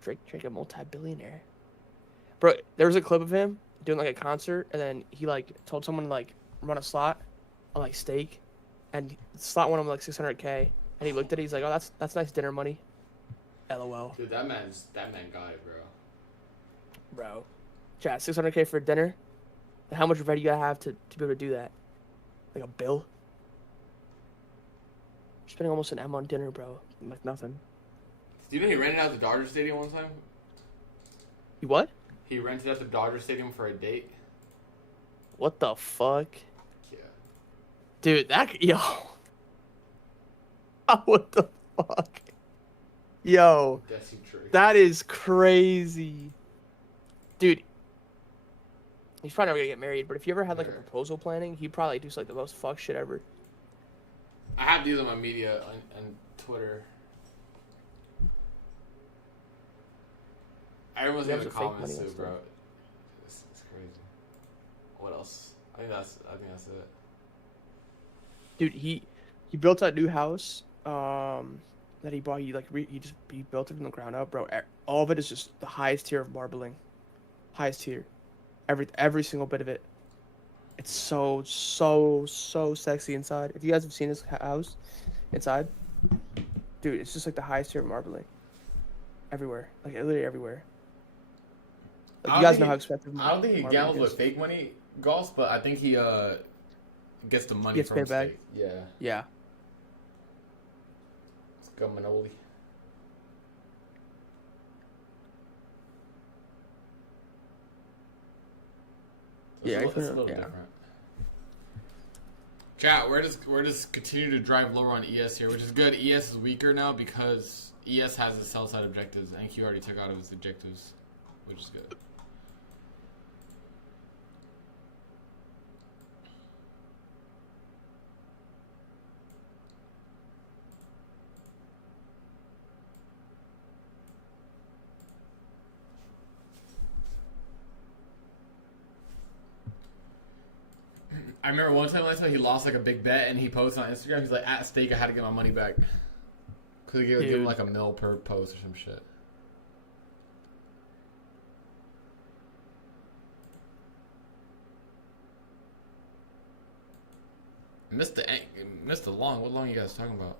Drake a multi-billionaire. Bro, there was a clip of him doing like a concert, and then he like told someone to like run a slot on like stake, and the slot won him like 600K, and he looked at it, he's like, oh, that's nice dinner money. LOL. Dude, that man got it, Bro. Chat, 600K for dinner? And how much ready you gotta have to be able to do that? Like a bill? You're spending almost an M on dinner, bro. Like nothing. Do you know he rented out the Dodger Stadium one time? You what? He rented out the Dodger Stadium for a date. What the fuck? Yeah. Dude, yo. What the fuck? Yo. That is crazy. Dude. He's probably never gonna get married, but if you ever had like a proposal planning, he'd probably do like the most fuck shit ever. I have these on my media and Twitter. Everyone's in the comments too, bro. It's crazy. What else? I think that's it. Dude, he built that new house that he bought. He built it from the ground up, bro. All of it is just the highest tier of marbling. Highest tier. Every single bit of it. It's so sexy inside. If you guys have seen his house inside, dude, it's just like the highest tier of marbling. Everywhere. Like literally everywhere. Like, you guys know how expensive I don't think he gambles with fake money, Goss, but I think he gets the money from paid back. stake. Yeah. Yeah. It's got Manoli. Yeah, it's a little different. Chat, where does continue to drive lower on ES here, which is good. ES is weaker now because ES has its sell side objectives, and Q already took out of its objectives, which is good. I remember one time last time he lost like a big bet and he posted on Instagram. He's like, at stake, I had to get my money back. Because he gave him like $1 million per post or some shit. Missed the long. What long are you guys talking about?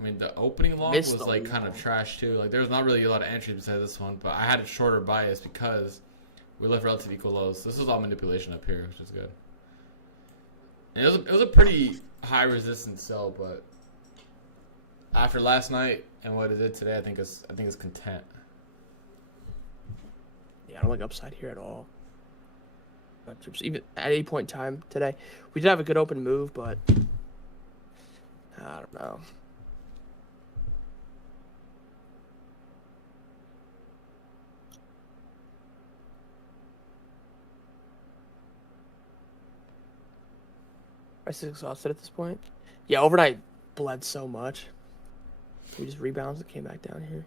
I mean, the opening long was like kind of trash too. Like there was not really a lot of entries besides this one, but I had a shorter bias because we left relative equal lows. This was all manipulation up here, which is good. And it was a pretty high resistance sell, but after last night and what it did today, I think it's content. Yeah, I don't like upside here at all. But even at any point in time today, we did have a good open move, but I don't know. Price is exhausted at this point. Yeah, overnight bled so much. We just rebounds and came back down here.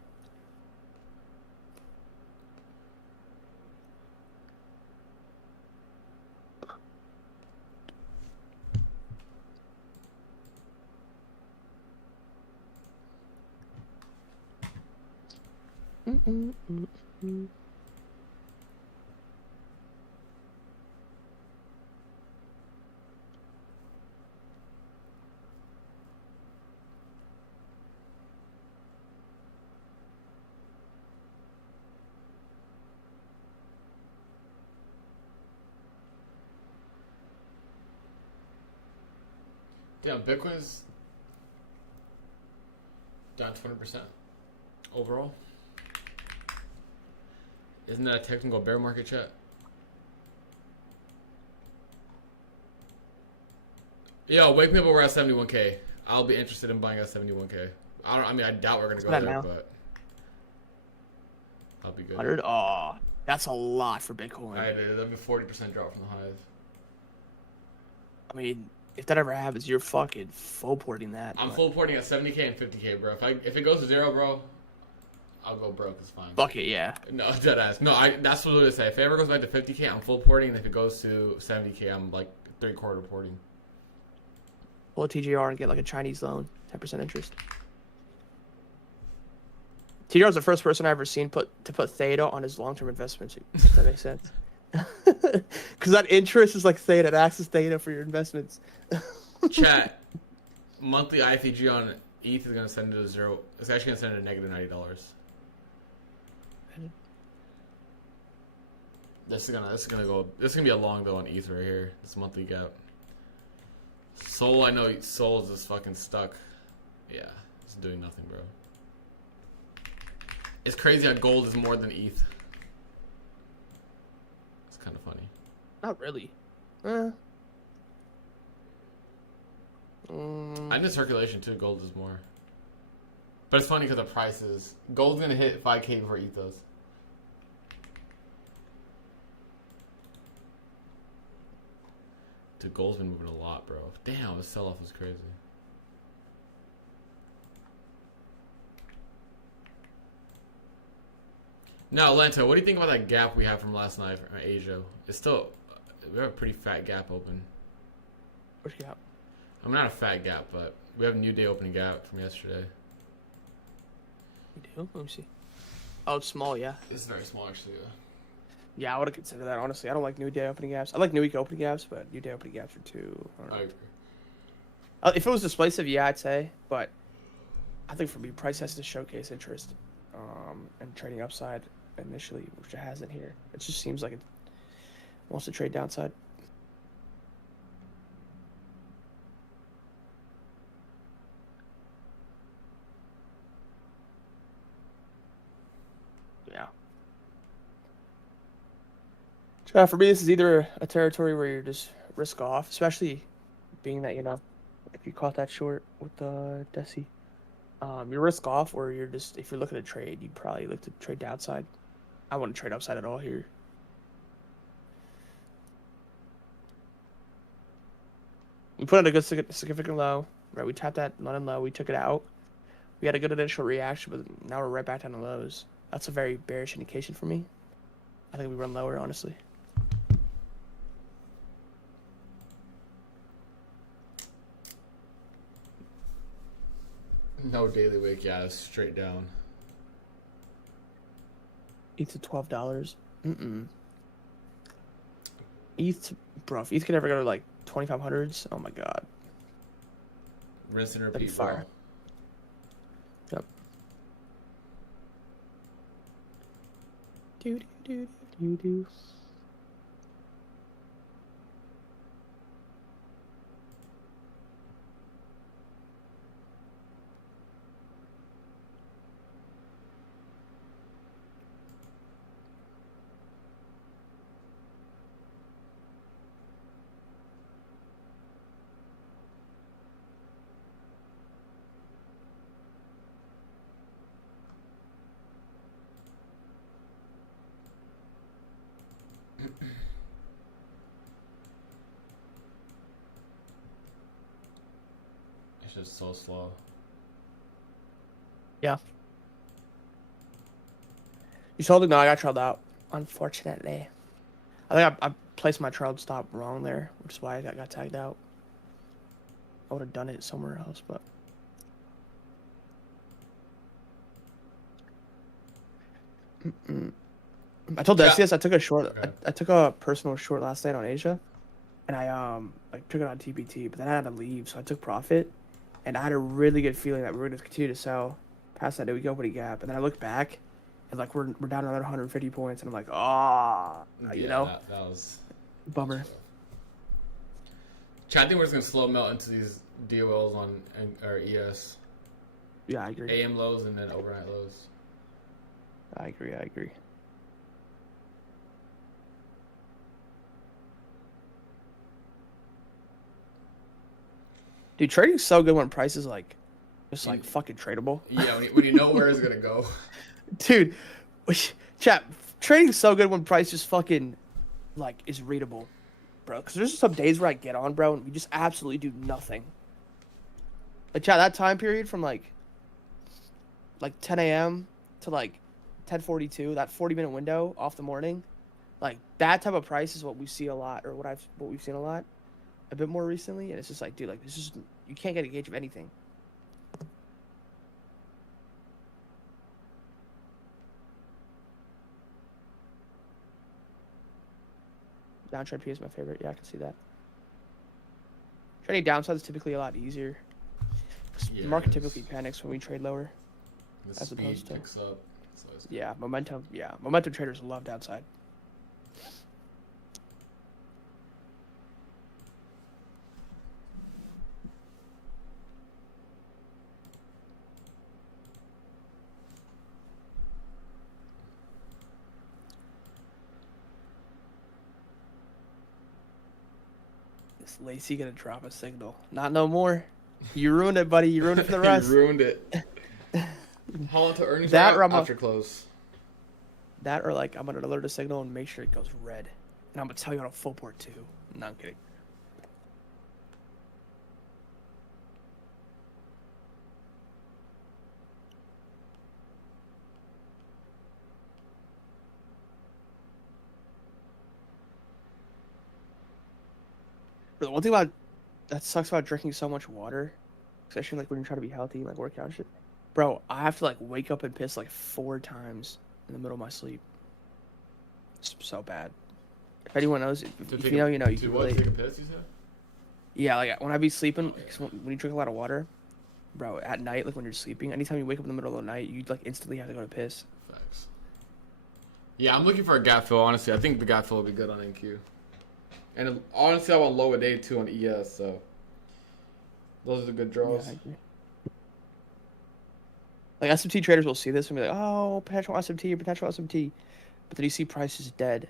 Damn, Bitcoin's down 20% overall. Isn't that a technical bear market, chat? Yo, wake me up when we're at 71K. I'll be interested in buying at 71K. I doubt we're gonna go there, now? but I'll be good. 100? Oh, that's a lot for Bitcoin. That'll be 40% drop from the highs. I mean, if that ever happens, you're fucking full porting that. I'm full porting at 70K and 50K, bro. If it goes to 0, bro, I'll go broke. It's fine. Fuck it, yeah. No, dead ass. No, that's what I say. If it ever goes back to 50K, I'm full porting. And if it goes to 70K, I'm like 3/4 porting. Pull a TGR and get like a Chinese loan, 10% interest. TGR is the first person I've ever seen put theta on his long-term investments. If that makes sense. Because that interest is like theta. It acts as theta for your investments. Chat. Monthly IFEG on ETH is gonna send it to 0. It's actually gonna send it to negative $90. This is gonna be a long though on ETH right here. This monthly gap. Sol, I know Sol's just fucking stuck. Yeah, it's doing nothing, bro. It's crazy how gold is more than ETH. It's kind of funny. Not really. I did circulation too. Gold is more. But it's funny because the prices. Gold's gonna hit 5K before ETH does. Dude, gold's been moving a lot, bro. Damn, the sell-off is crazy. Now, Lento, what do you think about that gap we have from last night from Asia? It's still, we have a pretty fat gap open. Which gap? I'm not a fat gap, but we have a new day opening gap from yesterday. We do? Let me see. Oh, it's small, yeah. It's very small, actually, yeah. Yeah, I would have considered that, honestly. I don't like new day opening gaps. I like new week opening gaps, but new day opening gaps are too... I agree. If it was displacive, yeah, I'd say. But I think for me, price has to showcase interest and trading upside initially, which it hasn't here. It just seems like it wants to trade downside. Yeah. For me, this is either a territory where you're just risk off, especially being that, if you caught that short with the Desi, you're risk off, or you're just, if you're looking to trade, you'd probably look to trade downside. I wouldn't trade upside at all here. We put in a good significant low, right? We tapped that London low, we took it out. We had a good initial reaction, but now we're right back down to lows. That's a very bearish indication for me. I think we run lower, honestly. No daily wick, yeah, straight down. ETH to $12. ETH, bro, if ETH could ever go to like 2500s, oh my god. Rinse and That'd be repeat, fire. bro. Yep. Do. It's just so slow. Yeah. You told me no, I got trailed out, unfortunately. I think I placed my trailed stop wrong there, which is why I got tagged out. I would have done it somewhere else, but I told Desius I took a short. Okay. I took a personal short last night on Asia, and I took it on TPT, but then I had to leave, so I took profit, and I had a really good feeling that we were going to continue to sell past that daily opening gap, and then I looked back, and like we're down another 150 points, and I'm like, That was bummer. Chat, I think we're just gonna slow melt into these DOLs on or ES. Yeah, I agree. AM lows and then overnight lows. I agree. Dude, trading's so good when price is like, just like fucking tradable. Yeah, when you know where it's gonna go. Dude, chat, trading's so good when price just fucking, like, is readable, bro. Because there's some days where I get on, bro, and we just absolutely do nothing. Like, chat, that time period from, like 10 a.m. to, like, 10:42, that 40-minute window off the morning, like, that type of price is what we see a lot, or what we've seen a lot, a bit more recently, and it's just like, dude, like, this is, you can't get a gauge of anything. Downtrend P is my favorite. Yeah, I can see that. Trading downside is typically a lot easier. The market typically panics when we trade lower. The as speed opposed to picks up. So yeah, momentum. Yeah, momentum traders love downside. Is Lacey gonna drop a signal? Not no more. You ruined it, buddy. You ruined it for the rest. You ruined it. How long to earnings That are after close? That or like I'm gonna alert a signal and make sure it goes red, and I'm gonna tell you on a full port too. No, I'm kidding. But the one thing that sucks about drinking so much water, especially like when you're trying to be healthy, like work out and shit. Bro, I have to like wake up and piss like 4 times in the middle of my sleep. It's so bad. If anyone knows, if you know, you know. You can relate. Take a piss, you said? Yeah, like when I be sleeping, cause when you drink a lot of water, bro, at night, like when you're sleeping, anytime you wake up in the middle of the night, you like instantly have to go to piss. Facts. Yeah, I'm looking for a gap fill, honestly. I think the gap fill will be good on NQ. And honestly, I want low a day too on ES, so those are the good draws. Yeah, I agree. Like SMT traders will see this and be like, "Oh, potential SMT, potential SMT," but then you see prices dead,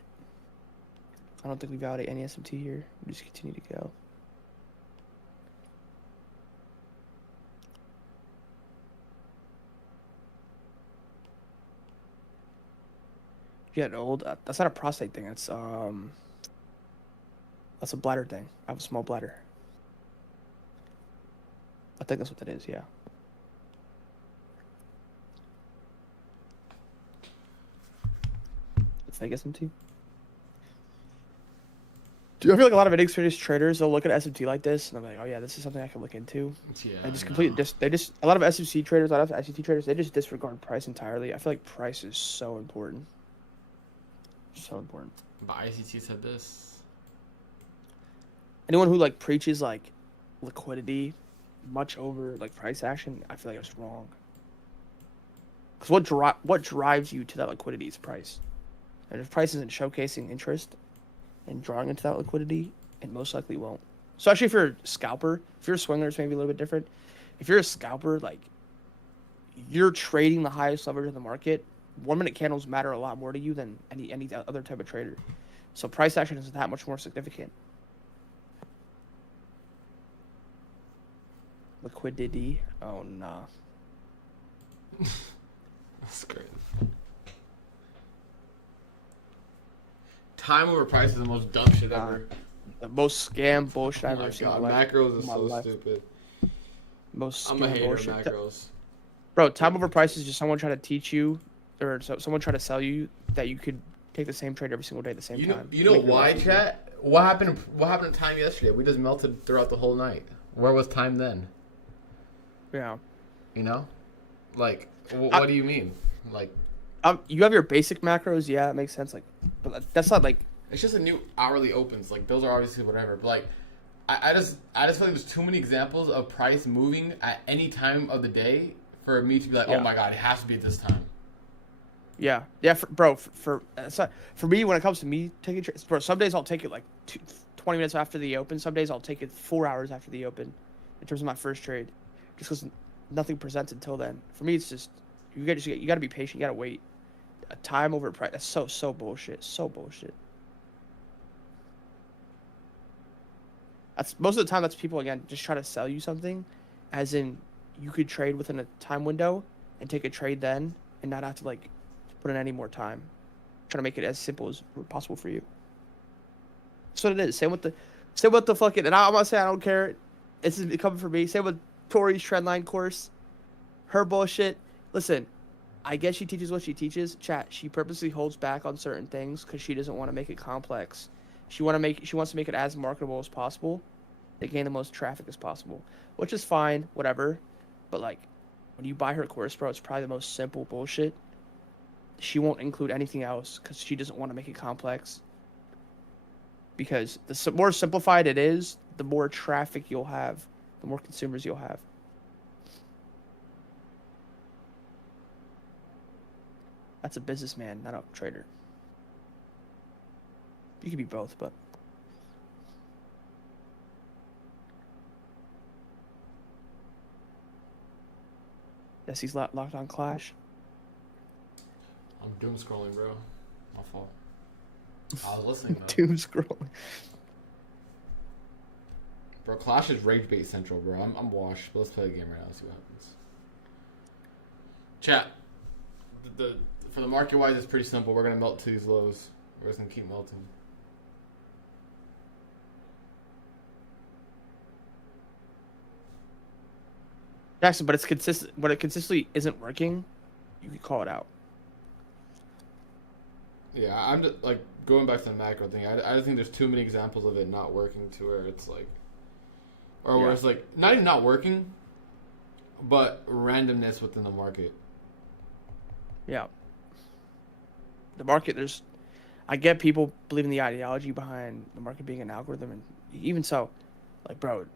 I don't think we validate any SMT here. We just continue to go. You're getting old. That's not a prostate thing. That's a bladder thing. I have a small bladder. I think that's what that is. Yeah. Fake SMT. Dude, I feel like a lot of inexperienced traders, they'll look at SMT like this and they're like, oh yeah, this is something I can look into. Yeah. And just completely a lot of SMC traders, a lot of ICT traders, they just disregard price entirely. I feel like price is so important. So important. But ICT said this. Anyone who like preaches like liquidity much over like price action, I feel like it's wrong. Because what drives you to that liquidity is price. And if price isn't showcasing interest and drawing into that liquidity, it most likely won't. So actually, if you're a scalper, if you're a swinger, it's maybe a little bit different. If you're a scalper, like you're trading the highest leverage in the market, 1 minute candles matter a lot more to you than any other type of trader. So price action is that much more significant. Liquidity? Oh nah. That's great. Time over price is the most dumb shit ever. The most scam bullshit I've Oh my ever seen. god, in my life. macros is so stupid. Most I'm a scam hater of bullshit. macros. Bro, time over price is just someone trying to teach you, or someone trying to sell you that you could take the same trade every single day at the same time. You know why, chat? What happened to time yesterday? We just melted throughout the whole night. Where was time then? Yeah. You know? Like, what do you mean? Like, you have your basic macros, yeah, it makes sense. Like, but that's not like. It's just a new hourly opens. Like, those are obviously whatever. But like, I just feel like there's too many examples of price moving at any time of the day for me to be like, oh my god, it has to be at this time. Yeah, for me, when it comes to me taking trades, bro, some days I'll take it like 20 minutes after the open. Some days I'll take it 4 hours after the open in terms of my first trade, just because nothing presents until then. For me, it's just you got to be patient. You got to wait. A time over price. That's so bullshit. So bullshit. That's most of the time. That's people again just try to sell you something, as in you could trade within a time window and take a trade then, and not have to like put in any more time. Trying to make it as simple as possible for you. That's what it is. Same with the fucking. And I'm gonna say I don't care. It's coming from me. Same with Tori's trendline course. Her bullshit. Listen, I guess she teaches what she teaches. Chat. She purposely holds back on certain things because she doesn't want to make it complex. She wants to make it as marketable as possible to gain the most traffic as possible, which is fine, whatever. But like, when you buy her course, bro, it's probably the most simple bullshit. She won't include anything else because she doesn't want to make it complex. Because the more simplified it is, the more traffic you'll have, the more consumers you'll have. That's a businessman, not a trader. You could be both, but. Yes, he's locked on Clash. I'm doom scrolling, bro. My fault. I was listening, though. Doom scrolling. Bro, Clash is rage bait central, bro. I'm washed. But let's play the game right now and see what happens. Chat. For the market wise, it's pretty simple. We're gonna melt to these lows. We're just gonna keep melting. Jackson, but it's consistent. When it consistently isn't working, you can call it out. Yeah, I'm just like going back to the macro thing. I just think there's too many examples of it not working to where it's like, or where it's like not even not working, but randomness within the market. Yeah. The market, I get people believing the ideology behind the market being an algorithm, and even so, like, bro,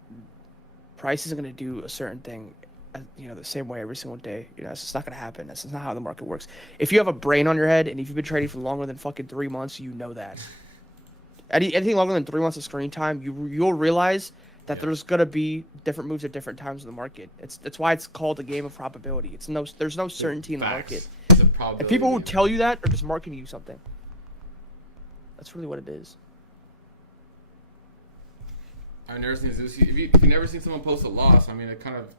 price isn't going to do a certain thing, the same way every single day. It's just not going to happen. That's not how the market works. If you have a brain on your head and if you've been trading for longer than fucking 3 months, you know that. Anything longer than 3 months of screen time, you'll realize that there's going to be different moves at different times in the market. That's why it's called a game of probability. There's no certainty in the market. It's a probability. And people who tell you that are just marketing you something. That's really what it is. I've never seen Zeus. If you've never seen someone post a loss, I mean, it kind of.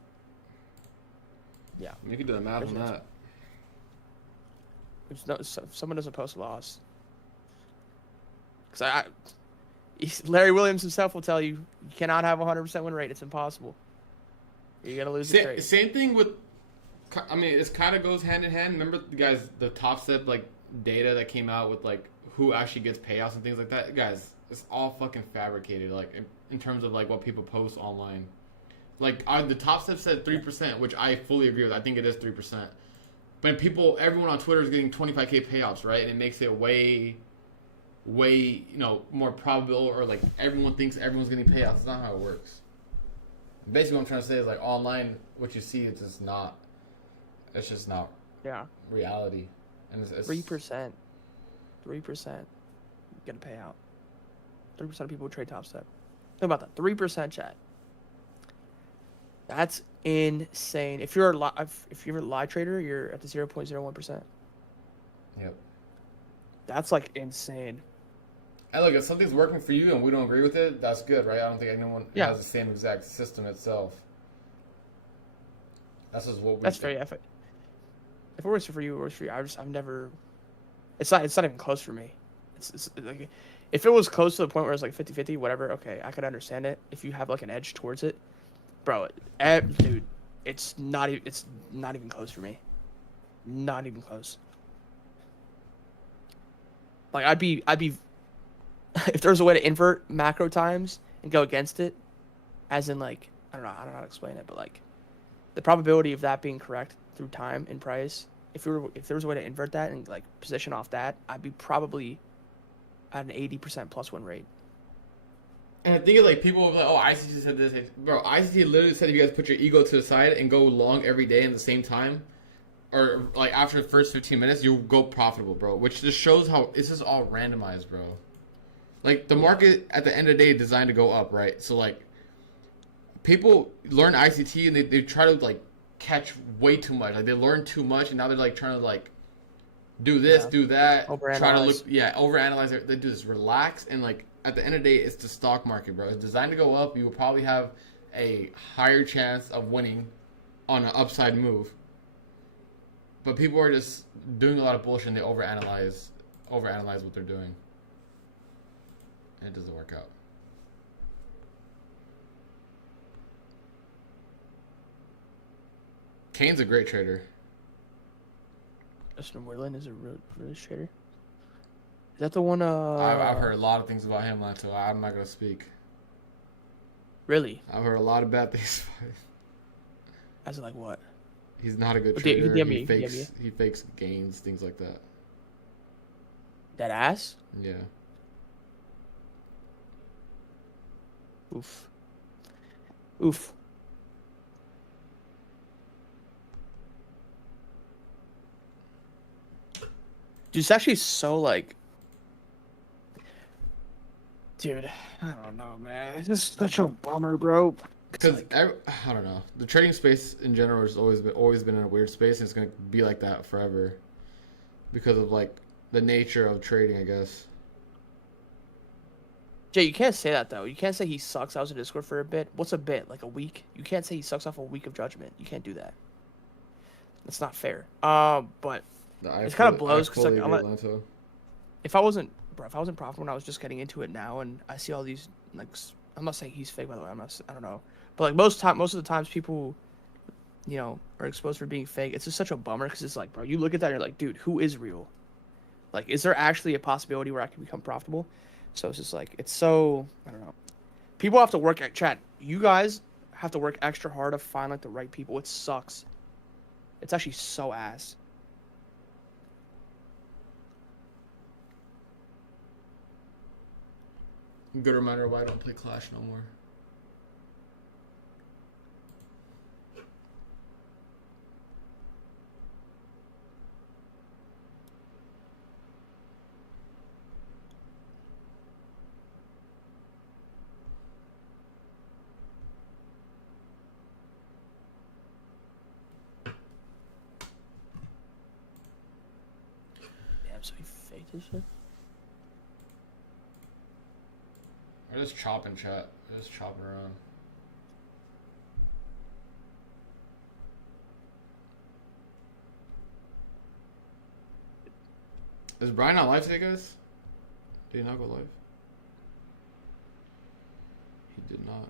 Yeah. You can do the math on that. If someone doesn't post a loss. Because Larry Williams himself will tell you, you cannot have a 100% win rate. It's impossible. You're going to lose the trade. Same thing with, I mean, it kind of goes hand in hand. Remember, guys, the Top Step, like, data that came out with, like, who actually gets payouts and things like that? Guys, it's all fucking fabricated, like, in terms of, like, what people post online. Like, the Top Step said 3%, which I fully agree with. I think it is 3%. But everyone on Twitter is getting 25K payouts, right? And it makes it way, more probable, or, like, everyone thinks everyone's getting payouts. It's not how it works. Basically, what I'm trying to say is, like, online, what you see, it's just not reality. And it's 3%. 3% get a payout. 3% of people who trade Top Step. Think about that. 3% chat. That's insane. If you're a live trader, you're at the 0.01%. Yep. That's like insane. And look, if something's working for you and we don't agree with it, that's good, right? I don't think anyone has the same exact system itself. That's just what we. That's fair. Yeah. If it works for you, it works for you. I've never. It's not even close for me. It's like, if it was close to the point where it's like 50-50, whatever. Okay, I could understand it. If you have like an edge towards it, bro, dude, it's not even close for me. Not even close. Like I'd be if there's a way to invert macro times and go against it, as in like I don't know how to explain it, but like the probability of that being correct through time and price, if there was a way to invert that and like position off that, I'd be probably at an 80% plus win rate. And I think like people will be like, oh, ICT said this. Bro, ICT literally said if you guys put your ego to the side and go long every day at the same time, or like after the first 15 minutes, you'll go profitable, bro. Which just shows how it's just all randomized, bro. Like the market at the end of the day is designed to go up, right? So like people learn ICT and they try to like catch way too much. Like they learn too much and now they're like trying to like do this, do that, try to overanalyze it. They do this, relax, and like at the end of the day, it's the stock market, bro. It's designed to go up. You will probably have a higher chance of winning on an upside move. But people are just doing a lot of bullshit and they overanalyze what they're doing. And it doesn't work out. Kane's a great trader. Justin Whalen is a really trader. Is that the one? I've heard a lot of things about him, so I'm not gonna speak. Really? I've heard a lot of bad things about him. As in like what? He's not a good trader. He fakes gains, things like that. That ass? Yeah. Oof. Dude, it's actually so like, dude, I don't know, man. It's just such a bummer, bro. Because like, I don't know, the trading space in general has always been in a weird space, and it's gonna be like that forever, because of like the nature of trading, I guess. Jay, you can't say that though. You can't say he sucks. I was in Discord for a bit. What's a bit? Like a week? You can't say he sucks off a week of judgment. You can't do that. That's not fair. But it kind of blows because like if I wasn't profitable and I was just getting into it now, and I see all these like, I'm not saying he's fake, by the way. I don't know. But like most of the times people, are exposed for being fake. It's just such a bummer because it's like, bro, you look at that and you're like, dude, who is real? Like, is there actually a possibility where I can become profitable? So it's just like, it's so, I don't know. People have to work at chat. You guys have to work extra hard to find like the right people. It sucks. It's actually so ass. Good reminder why I don't play Clash no more. Damn, so he faked this shit? They're just chopping chat. They're just chopping around. Is Brian not live today, guys? Did he not go live? He did not.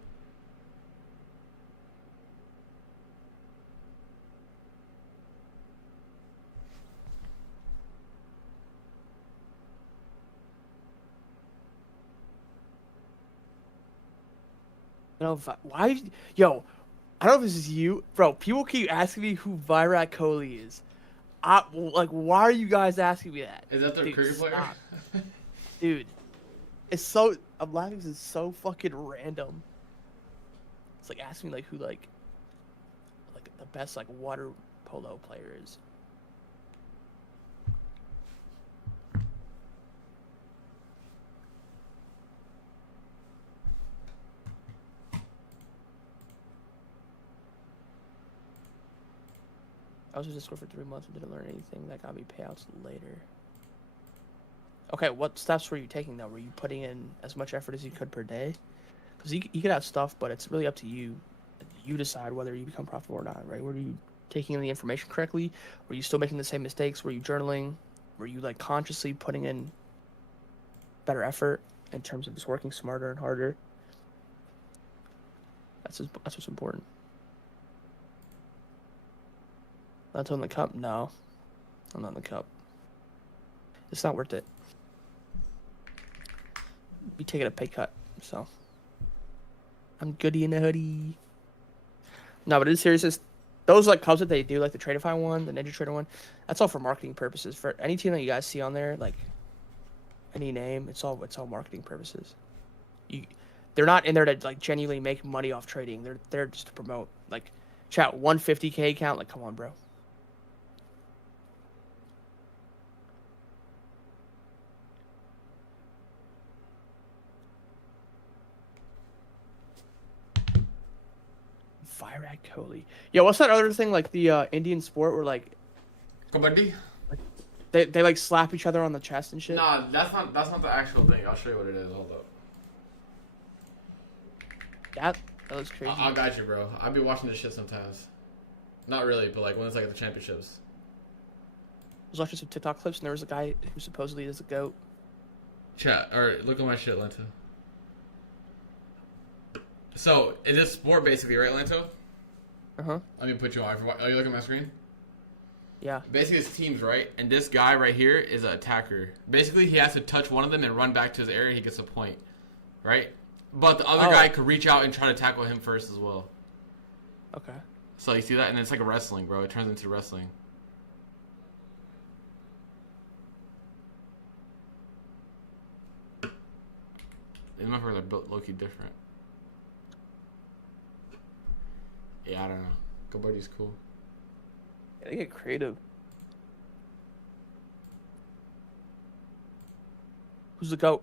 You know, why? Yo, I don't know if this is you, bro. People keep asking me who Virat Kohli is. Like, why are you guys asking me that? Is that their cricket player? Dude, it's so. I'm laughing because it's so fucking random. It's like asking me like who like the best like water polo player is. I was just Discord for 3 months and didn't learn anything. That got me payouts later. Okay, what steps were you taking though? Were you putting in as much effort as you could per day? Because you could have stuff, but it's really up to you. You decide whether you become profitable or not, right? Were you taking in the information correctly? Were you still making the same mistakes? Were you journaling? Were you like consciously putting in better effort in terms of just working smarter and harder? That's what's important. Not in the cup? No. I'm not in the cup. It's not worth it. Be taking a pay cut, so. I'm goody in the hoodie. No, but it's serious. Those like cups that they do, like the Tradeify one, the Ninja Trader one, that's all for marketing purposes. For any team that you guys see on there, like any name, it's all marketing purposes. They're not in there to like genuinely make money off trading. They're there just to promote. Like, chat 150K account. Like, come on, bro. Virat Kohli. Yo, what's that other thing like the Indian sport where like Kabaddi? They like slap each other on the chest and shit? Nah, that's not the actual thing. I'll show you what it is. Hold up. That looks crazy. I got you, bro. I'll be watching this shit sometimes. Not really, but like when it's like at the championships. I was watching some TikTok clips and there was a guy who supposedly is a goat. Chat. Alright, look at my shit, Lento. So, it is sport basically, right, Lento? Uh-huh. Let me put you on. Are you looking at my screen? Yeah. Basically, it's teams, right? And this guy right here is an attacker. Basically, he has to touch one of them and run back to his area. He gets a point, right? But the other guy could reach out and try to tackle him first as well. Okay. So you see that? And it's like a wrestling, bro. It turns into wrestling. These motherfuckers are built low-key different. Yeah, I don't know. Kabaddi's cool. Yeah, they get creative. Who's the GOAT?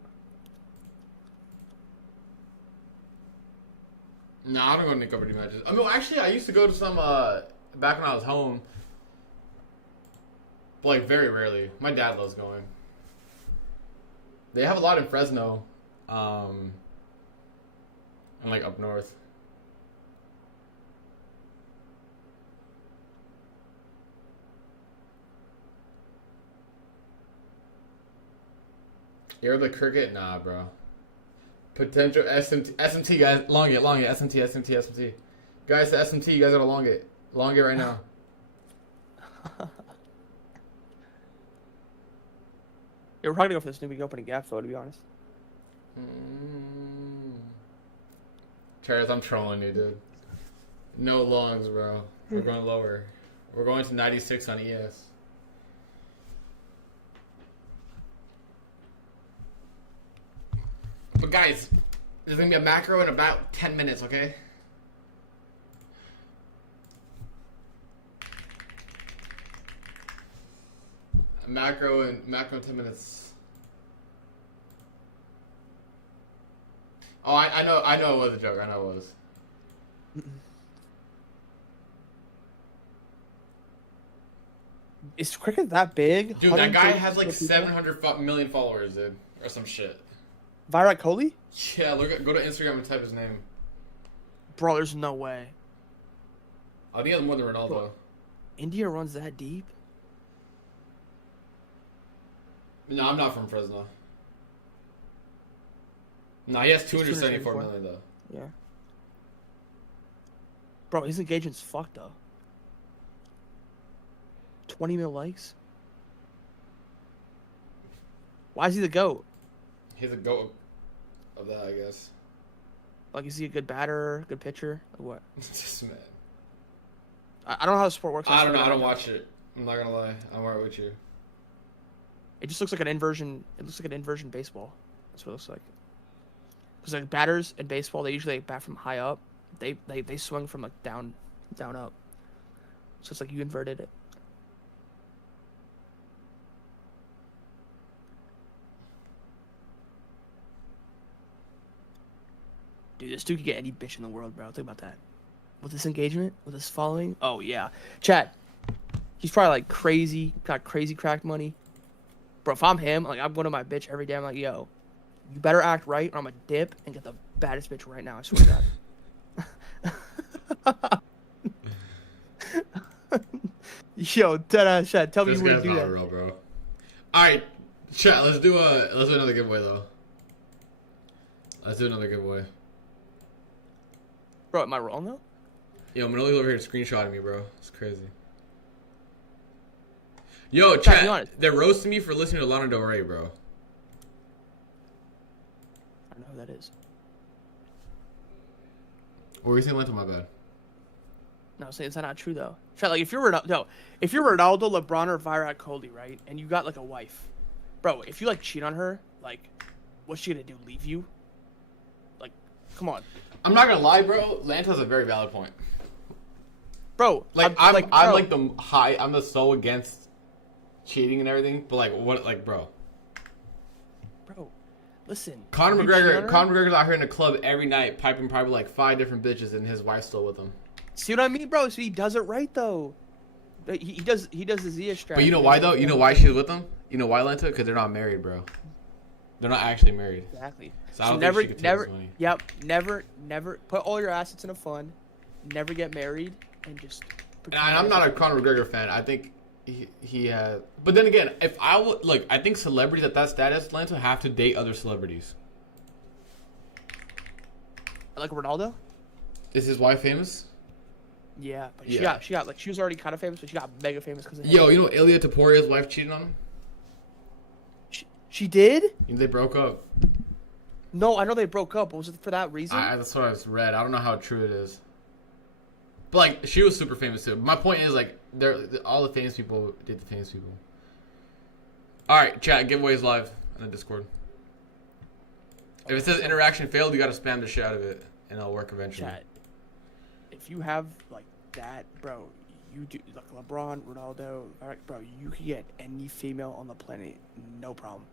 No, I don't go to any Kabaddi matches. I mean, actually, I used to go to some, back when I was home. But, like, very rarely. My dad loves going. They have a lot in Fresno. And, like, up north. You're the cricket? Nah, bro. Potential SMT, guys. Long it. SMT. Guys, the SMT, you guys gotta long it. Long it right now. We're probably gonna go for this newbie opening gap though, to be honest. Travis, I'm trolling you, dude. No longs, bro. We're going lower. We're going to 96 on ES. But guys, there's gonna be a macro in about 10 minutes, okay? A macro in 10 minutes. Oh, I know it was a joke. I know it was. Is cricket that big? Dude, that guy has like 700 million followers, dude, or some shit. Virat Kohli? Yeah, go to Instagram and type his name. Bro, there's no way. I think he has more than Ronaldo. Bro, India runs that deep? No, I'm not from Fresno. No, he has 274 million though. Yeah. Bro, his engagement's fucked though. 20 mil likes? Why is he the GOAT? He's a GOAT of that, I guess. Like, is he a good batter, good pitcher? Or what? This man. I don't know how the sport works. I don't know. I don't watch it. I'm not gonna lie. I'm right with you. It just looks like an inversion. It looks like an inversion baseball. That's what it looks like. Because like batters in baseball, they usually bat from high up. They swing from like down up. So it's like you inverted it. Dude, this dude could get any bitch in the world, bro. Think about that. With this engagement, with this following, oh yeah. Chat. He's probably like crazy, got crazy cracked money. Bro, if I'm him, like I'm going to my bitch every day. I'm like, yo, you better act right, or I'm gonna dip and get the baddest bitch right now. I swear to God. Yo, deadass chat. Tell me you wouldn't do that. Real, bro. All right, chat. Let's do another giveaway though. Let's do another giveaway. Bro, am I wrong though? Yo, Manoli over here screenshotting me, bro. It's crazy. Yo, chat. They're roasting me for listening to Lana Del Rey, bro. I don't know who that is. What were you saying, Lanta? My bad. No, saying it's not true though. Chat, like if you're Ronaldo, LeBron, or Virat Kohli, right, and you got like a wife, bro, if you like cheat on her, like, what's she gonna do? Leave you? Like, come on. I'm not gonna lie, bro. Lanta has a very valid point. Bro, I'm so against cheating and everything, but like what, like, bro, listen. Conor McGregor's out here in the club every night, piping probably like 5 different bitches, and his wife's still with him. See what I mean, bro? So he does it right though. He does the Zia strategy. But you know why though? You know why she's with him? You know why, Lanta? Because they're not married, bro. They're not actually married. Exactly. So I don't think she could take his money. Yep. Never put all your assets in a fund. Never get married and just. And I'm not a Conor McGregor fan. I think he had. But then again, if I would look, I think celebrities at that status, Lanta, have to date other celebrities. Like Ronaldo. Is his wife famous? Yeah, but she got like she was already kind of famous, but she got mega famous because. Yo, you know Ilya Taporia's wife cheated on him? She did? They broke up. No, I know they broke up. But was it for that reason? That's what I read. I don't know how true it is. But like, she was super famous too. My point is like, all the famous people did the famous people. All right, chat. Giveaways live on the Discord. If it says interaction failed, you gotta spam the shit out of it, and it'll work eventually. Chat. If you have like that, bro, you do like LeBron, Ronaldo, all right, bro, you can get any female on the planet, no problem.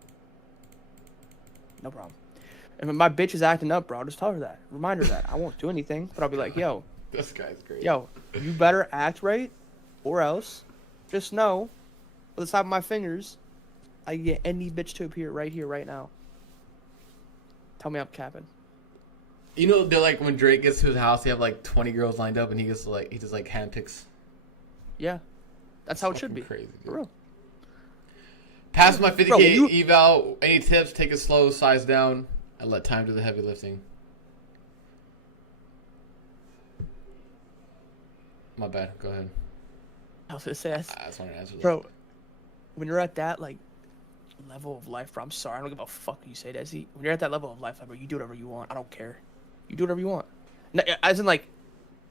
No problem. And when my bitch is acting up, bro, I'll just tell her that. Remind her that. I won't do anything, but I'll be like, yo. This guy's great. Yo, you better act right, or else, just know, with the top of my fingers, I can get any bitch to appear right here, right now. Tell me I'm capping. You know, they're like when Drake gets to his house, they have like 20 girls lined up, and he just handpicks. Yeah, that's how it should be. Crazy, dude. For real. Pass my 50K eval. Any tips? Take it slow, size down, and let time do the heavy lifting. My bad. Go ahead. I was gonna say, I just wanted to answer that. Bro, when you're at that like level of life, bro, I'm sorry, I don't give a fuck what you say, Desi. When you're at that level of life, bro, you do whatever you want. I don't care. You do whatever you want. No, as in, like,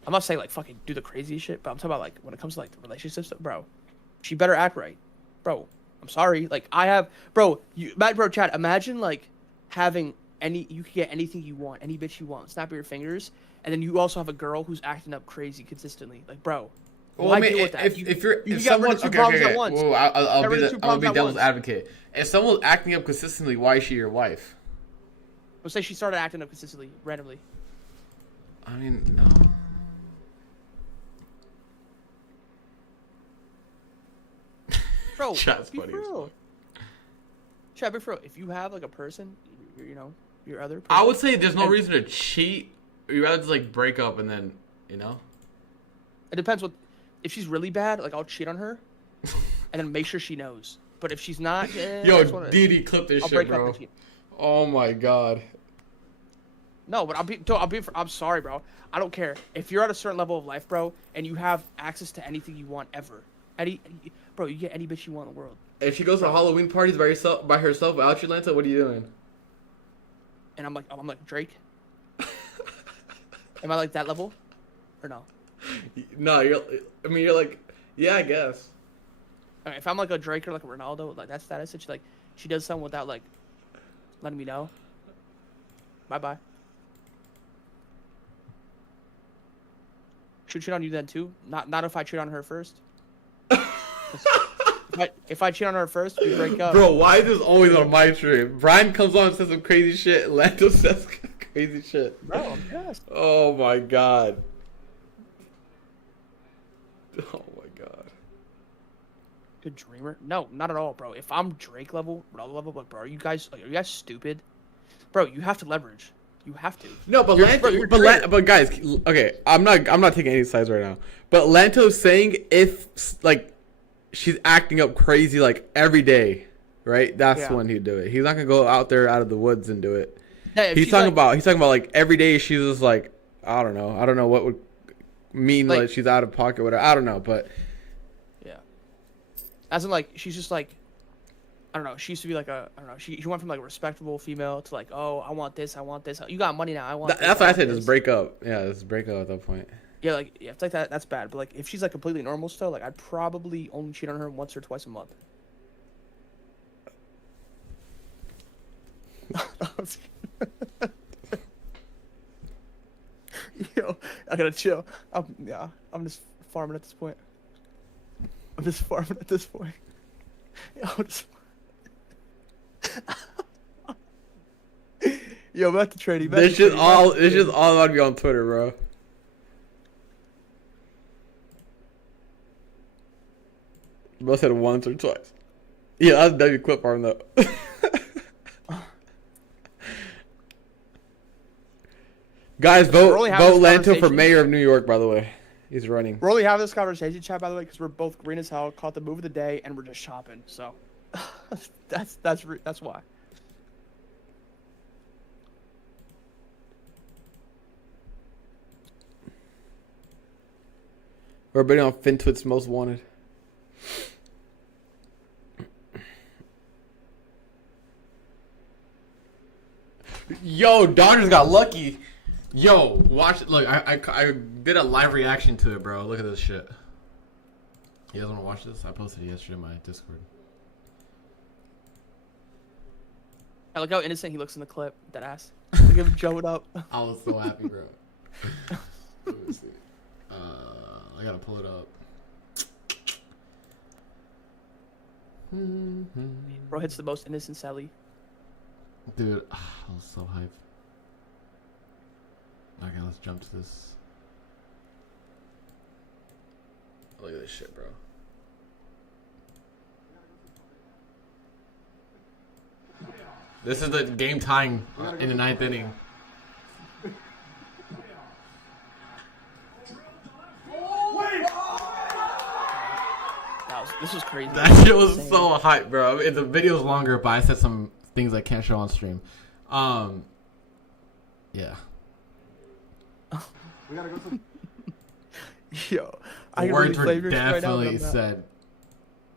I'm not saying like fucking do the crazy shit, but I'm talking about like when it comes to like the relationship stuff, bro. She better act right, bro. I'm sorry. Like Chad, imagine like having you can get anything you want, any bitch you want, snap of your fingers, and then you also have a girl who's acting up crazy consistently. Like, bro, well, I mean, if someone, okay. Whoa, I'll be devil's advocate. If someone's acting up consistently, why is she your wife? Let's say she started acting up consistently, randomly. I mean, no. Bro, be for real. Chat, be for real. If you have like a person, you know, your other person. I would say there's no reason to cheat. You rather just like break up and then, you know. It depends what. If she's really bad, like I'll cheat on her, and then make sure she knows. But if she's not, yo, DD, clip this shit, bro. Oh my god. No, but I'm sorry, bro. I don't care. If you're at a certain level of life, bro, and you have access to anything you want ever, bro, you get any bitch you want in the world. If she goes to Halloween parties by herself without you, Lanta, what are you doing? And I'm like Drake. Am I like that level, or no? No, you're like, yeah, I guess. Okay, if I'm like a Drake or like a Ronaldo, like that status, and she does something without like letting me know. Bye bye. Should cheat on you then too? Not if I cheat on her first. If I cheat on her first, we break up. Bro, why is this always on my stream? Brian comes on and says some crazy shit. Lando says crazy shit. Bro, I'm pissed. Oh my god. Oh my god. Good dreamer? No, not at all, bro. If I'm Drake level, Ronaldo level, but bro, are you guys stupid? Bro, you have to leverage. You have to. No, but but guys, okay, I'm not taking any sides right now. But Lanto's saying if like she's acting up crazy like every day, right? That's when he'd do it. He's not gonna go out there out of the woods and do it. Yeah, he's talking about like every day she's just like I don't know what would mean like she's out of pocket, whatever. I don't know, but yeah, as in like she's just like I don't know. She used to be like I don't know. She went from like a respectable female to like, oh, I want this. You got money now. I want. That's why I said just break up. Yeah, just break up at that point. Yeah, like it's like that. That's bad. But like if she's like completely normal still, like I'd probably only cheat on her once or twice a month. Yo, I gotta chill. I'm just farming at this point. Yo, I'm about to trade. This is all about to be on Twitter, bro. Bro said once or twice. Yeah, that's W clip farm though. Guys, vote Lanto for mayor of New York. By the way, he's running. We're only having this conversation, chat. By the way, because we're both green as hell. Caught the move of the day, and we're just shopping. So that's why. We're betting on FinTwit's most wanted. Yo, Dodgers got lucky. Yo, watch it. Look, I did a live reaction to it, bro. Look at this shit. You guys want to watch this? I posted it yesterday in my Discord. I look how innocent he looks in the clip. That ass. Look at him jump it up. I was so happy, bro. Let me see. I gotta pull it up. Bro hits the most innocent Sally. Dude, I was so hyped. Okay, let's jump to this. Look at this shit, bro. This is the game tying in the 9th inning. This was crazy. That shit was so hype, bro. I mean, the video's longer, but I said some things I can't show on stream. Yeah. We gotta go to. Yo, the words were definitely said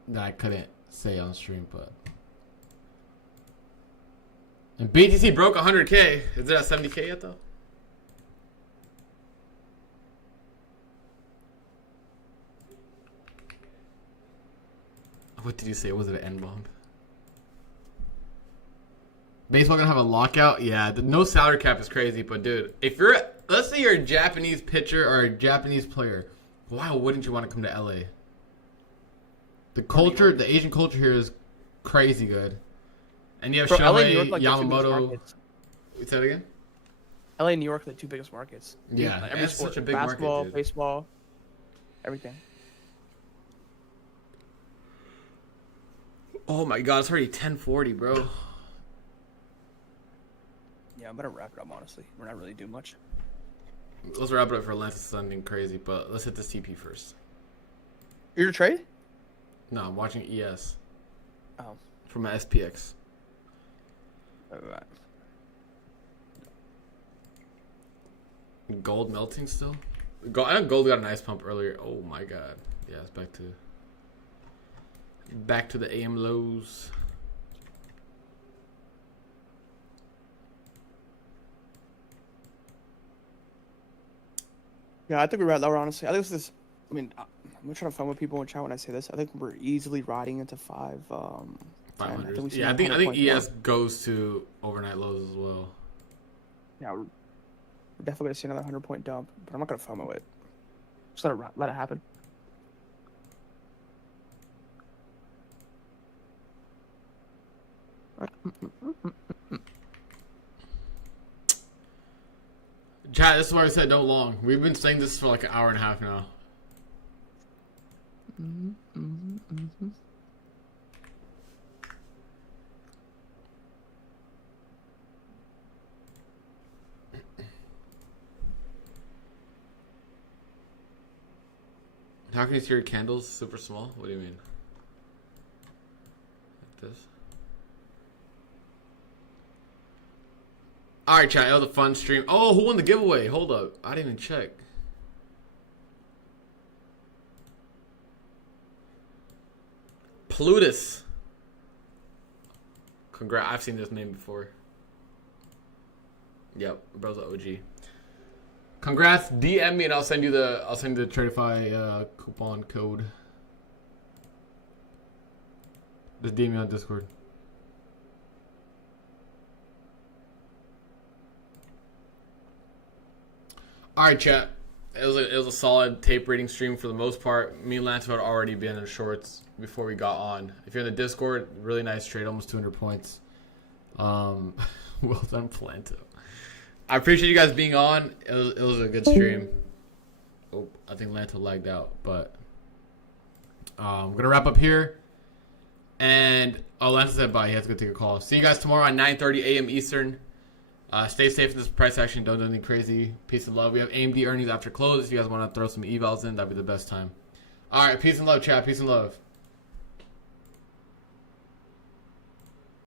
that I couldn't say on stream, but. And BTC broke 100K. Is it at 70K yet, though? What did you say? Was it an N-bomb? Baseball gonna have a lockout? Yeah, the no salary cap is crazy, but dude, if you're, let's say you're a Japanese pitcher or a Japanese player, why wouldn't you want to come to LA? The culture, the Asian culture here is crazy good. And you have Shohei, Yamamoto. Say that again? LA and New York are the two biggest markets. Yeah, like every sport, such a big basketball, market, baseball, everything. Oh my god, it's already 10:40, bro. Yeah. Yeah, I'm gonna wrap it up. Honestly, we're not really doing much. Let's wrap it up for Atlantis something crazy, but let's hit this TP first. You're trade? No, I'm watching ES. Oh. From my SPX. Alright. Gold melting still? I know gold got a nice pump earlier. Oh my god. Yeah, it's back to the AM lows. Yeah, I think we're right lower, honestly. I think this is, I mean, I'm trying to find with people in chat when I say this. I think we're easily riding into 500. I think ES goes to overnight lows as well. Yeah, we're definitely going to see another 100-point dump, but I'm not going to FOMO it. Just let it happen. Chat, this is why I said don't long. We've been saying this for like an hour and a half now. How can you see your candles super small? What do you mean? Like this? Alright, chat. It was a fun stream. Oh, who won the giveaway? Hold up. I didn't even check. Plutus. Congrats. I've seen this name before. Yep. Bro's an OG. Congrats. DM me and I'll send you the Tradify coupon code. Just DM me on Discord. Alright, chat. It was a solid tape reading stream for the most part. Me and Lance had already been in shorts before we got on. If you're in the Discord, really nice trade, almost 200 points. Well done, Planto. I appreciate you guys being on. It was a good stream. Oh, I think Lanto lagged out, but I'm gonna wrap up here. And Lanto said bye. He has to go take a call. See you guys tomorrow at 9:30 a.m. Eastern. Stay safe in this price action. Don't do anything crazy. Peace and love. We have AMD earnings after close. If you guys want to throw some evals in, that'd be the best time. All right. Peace and love, chat. Peace and love.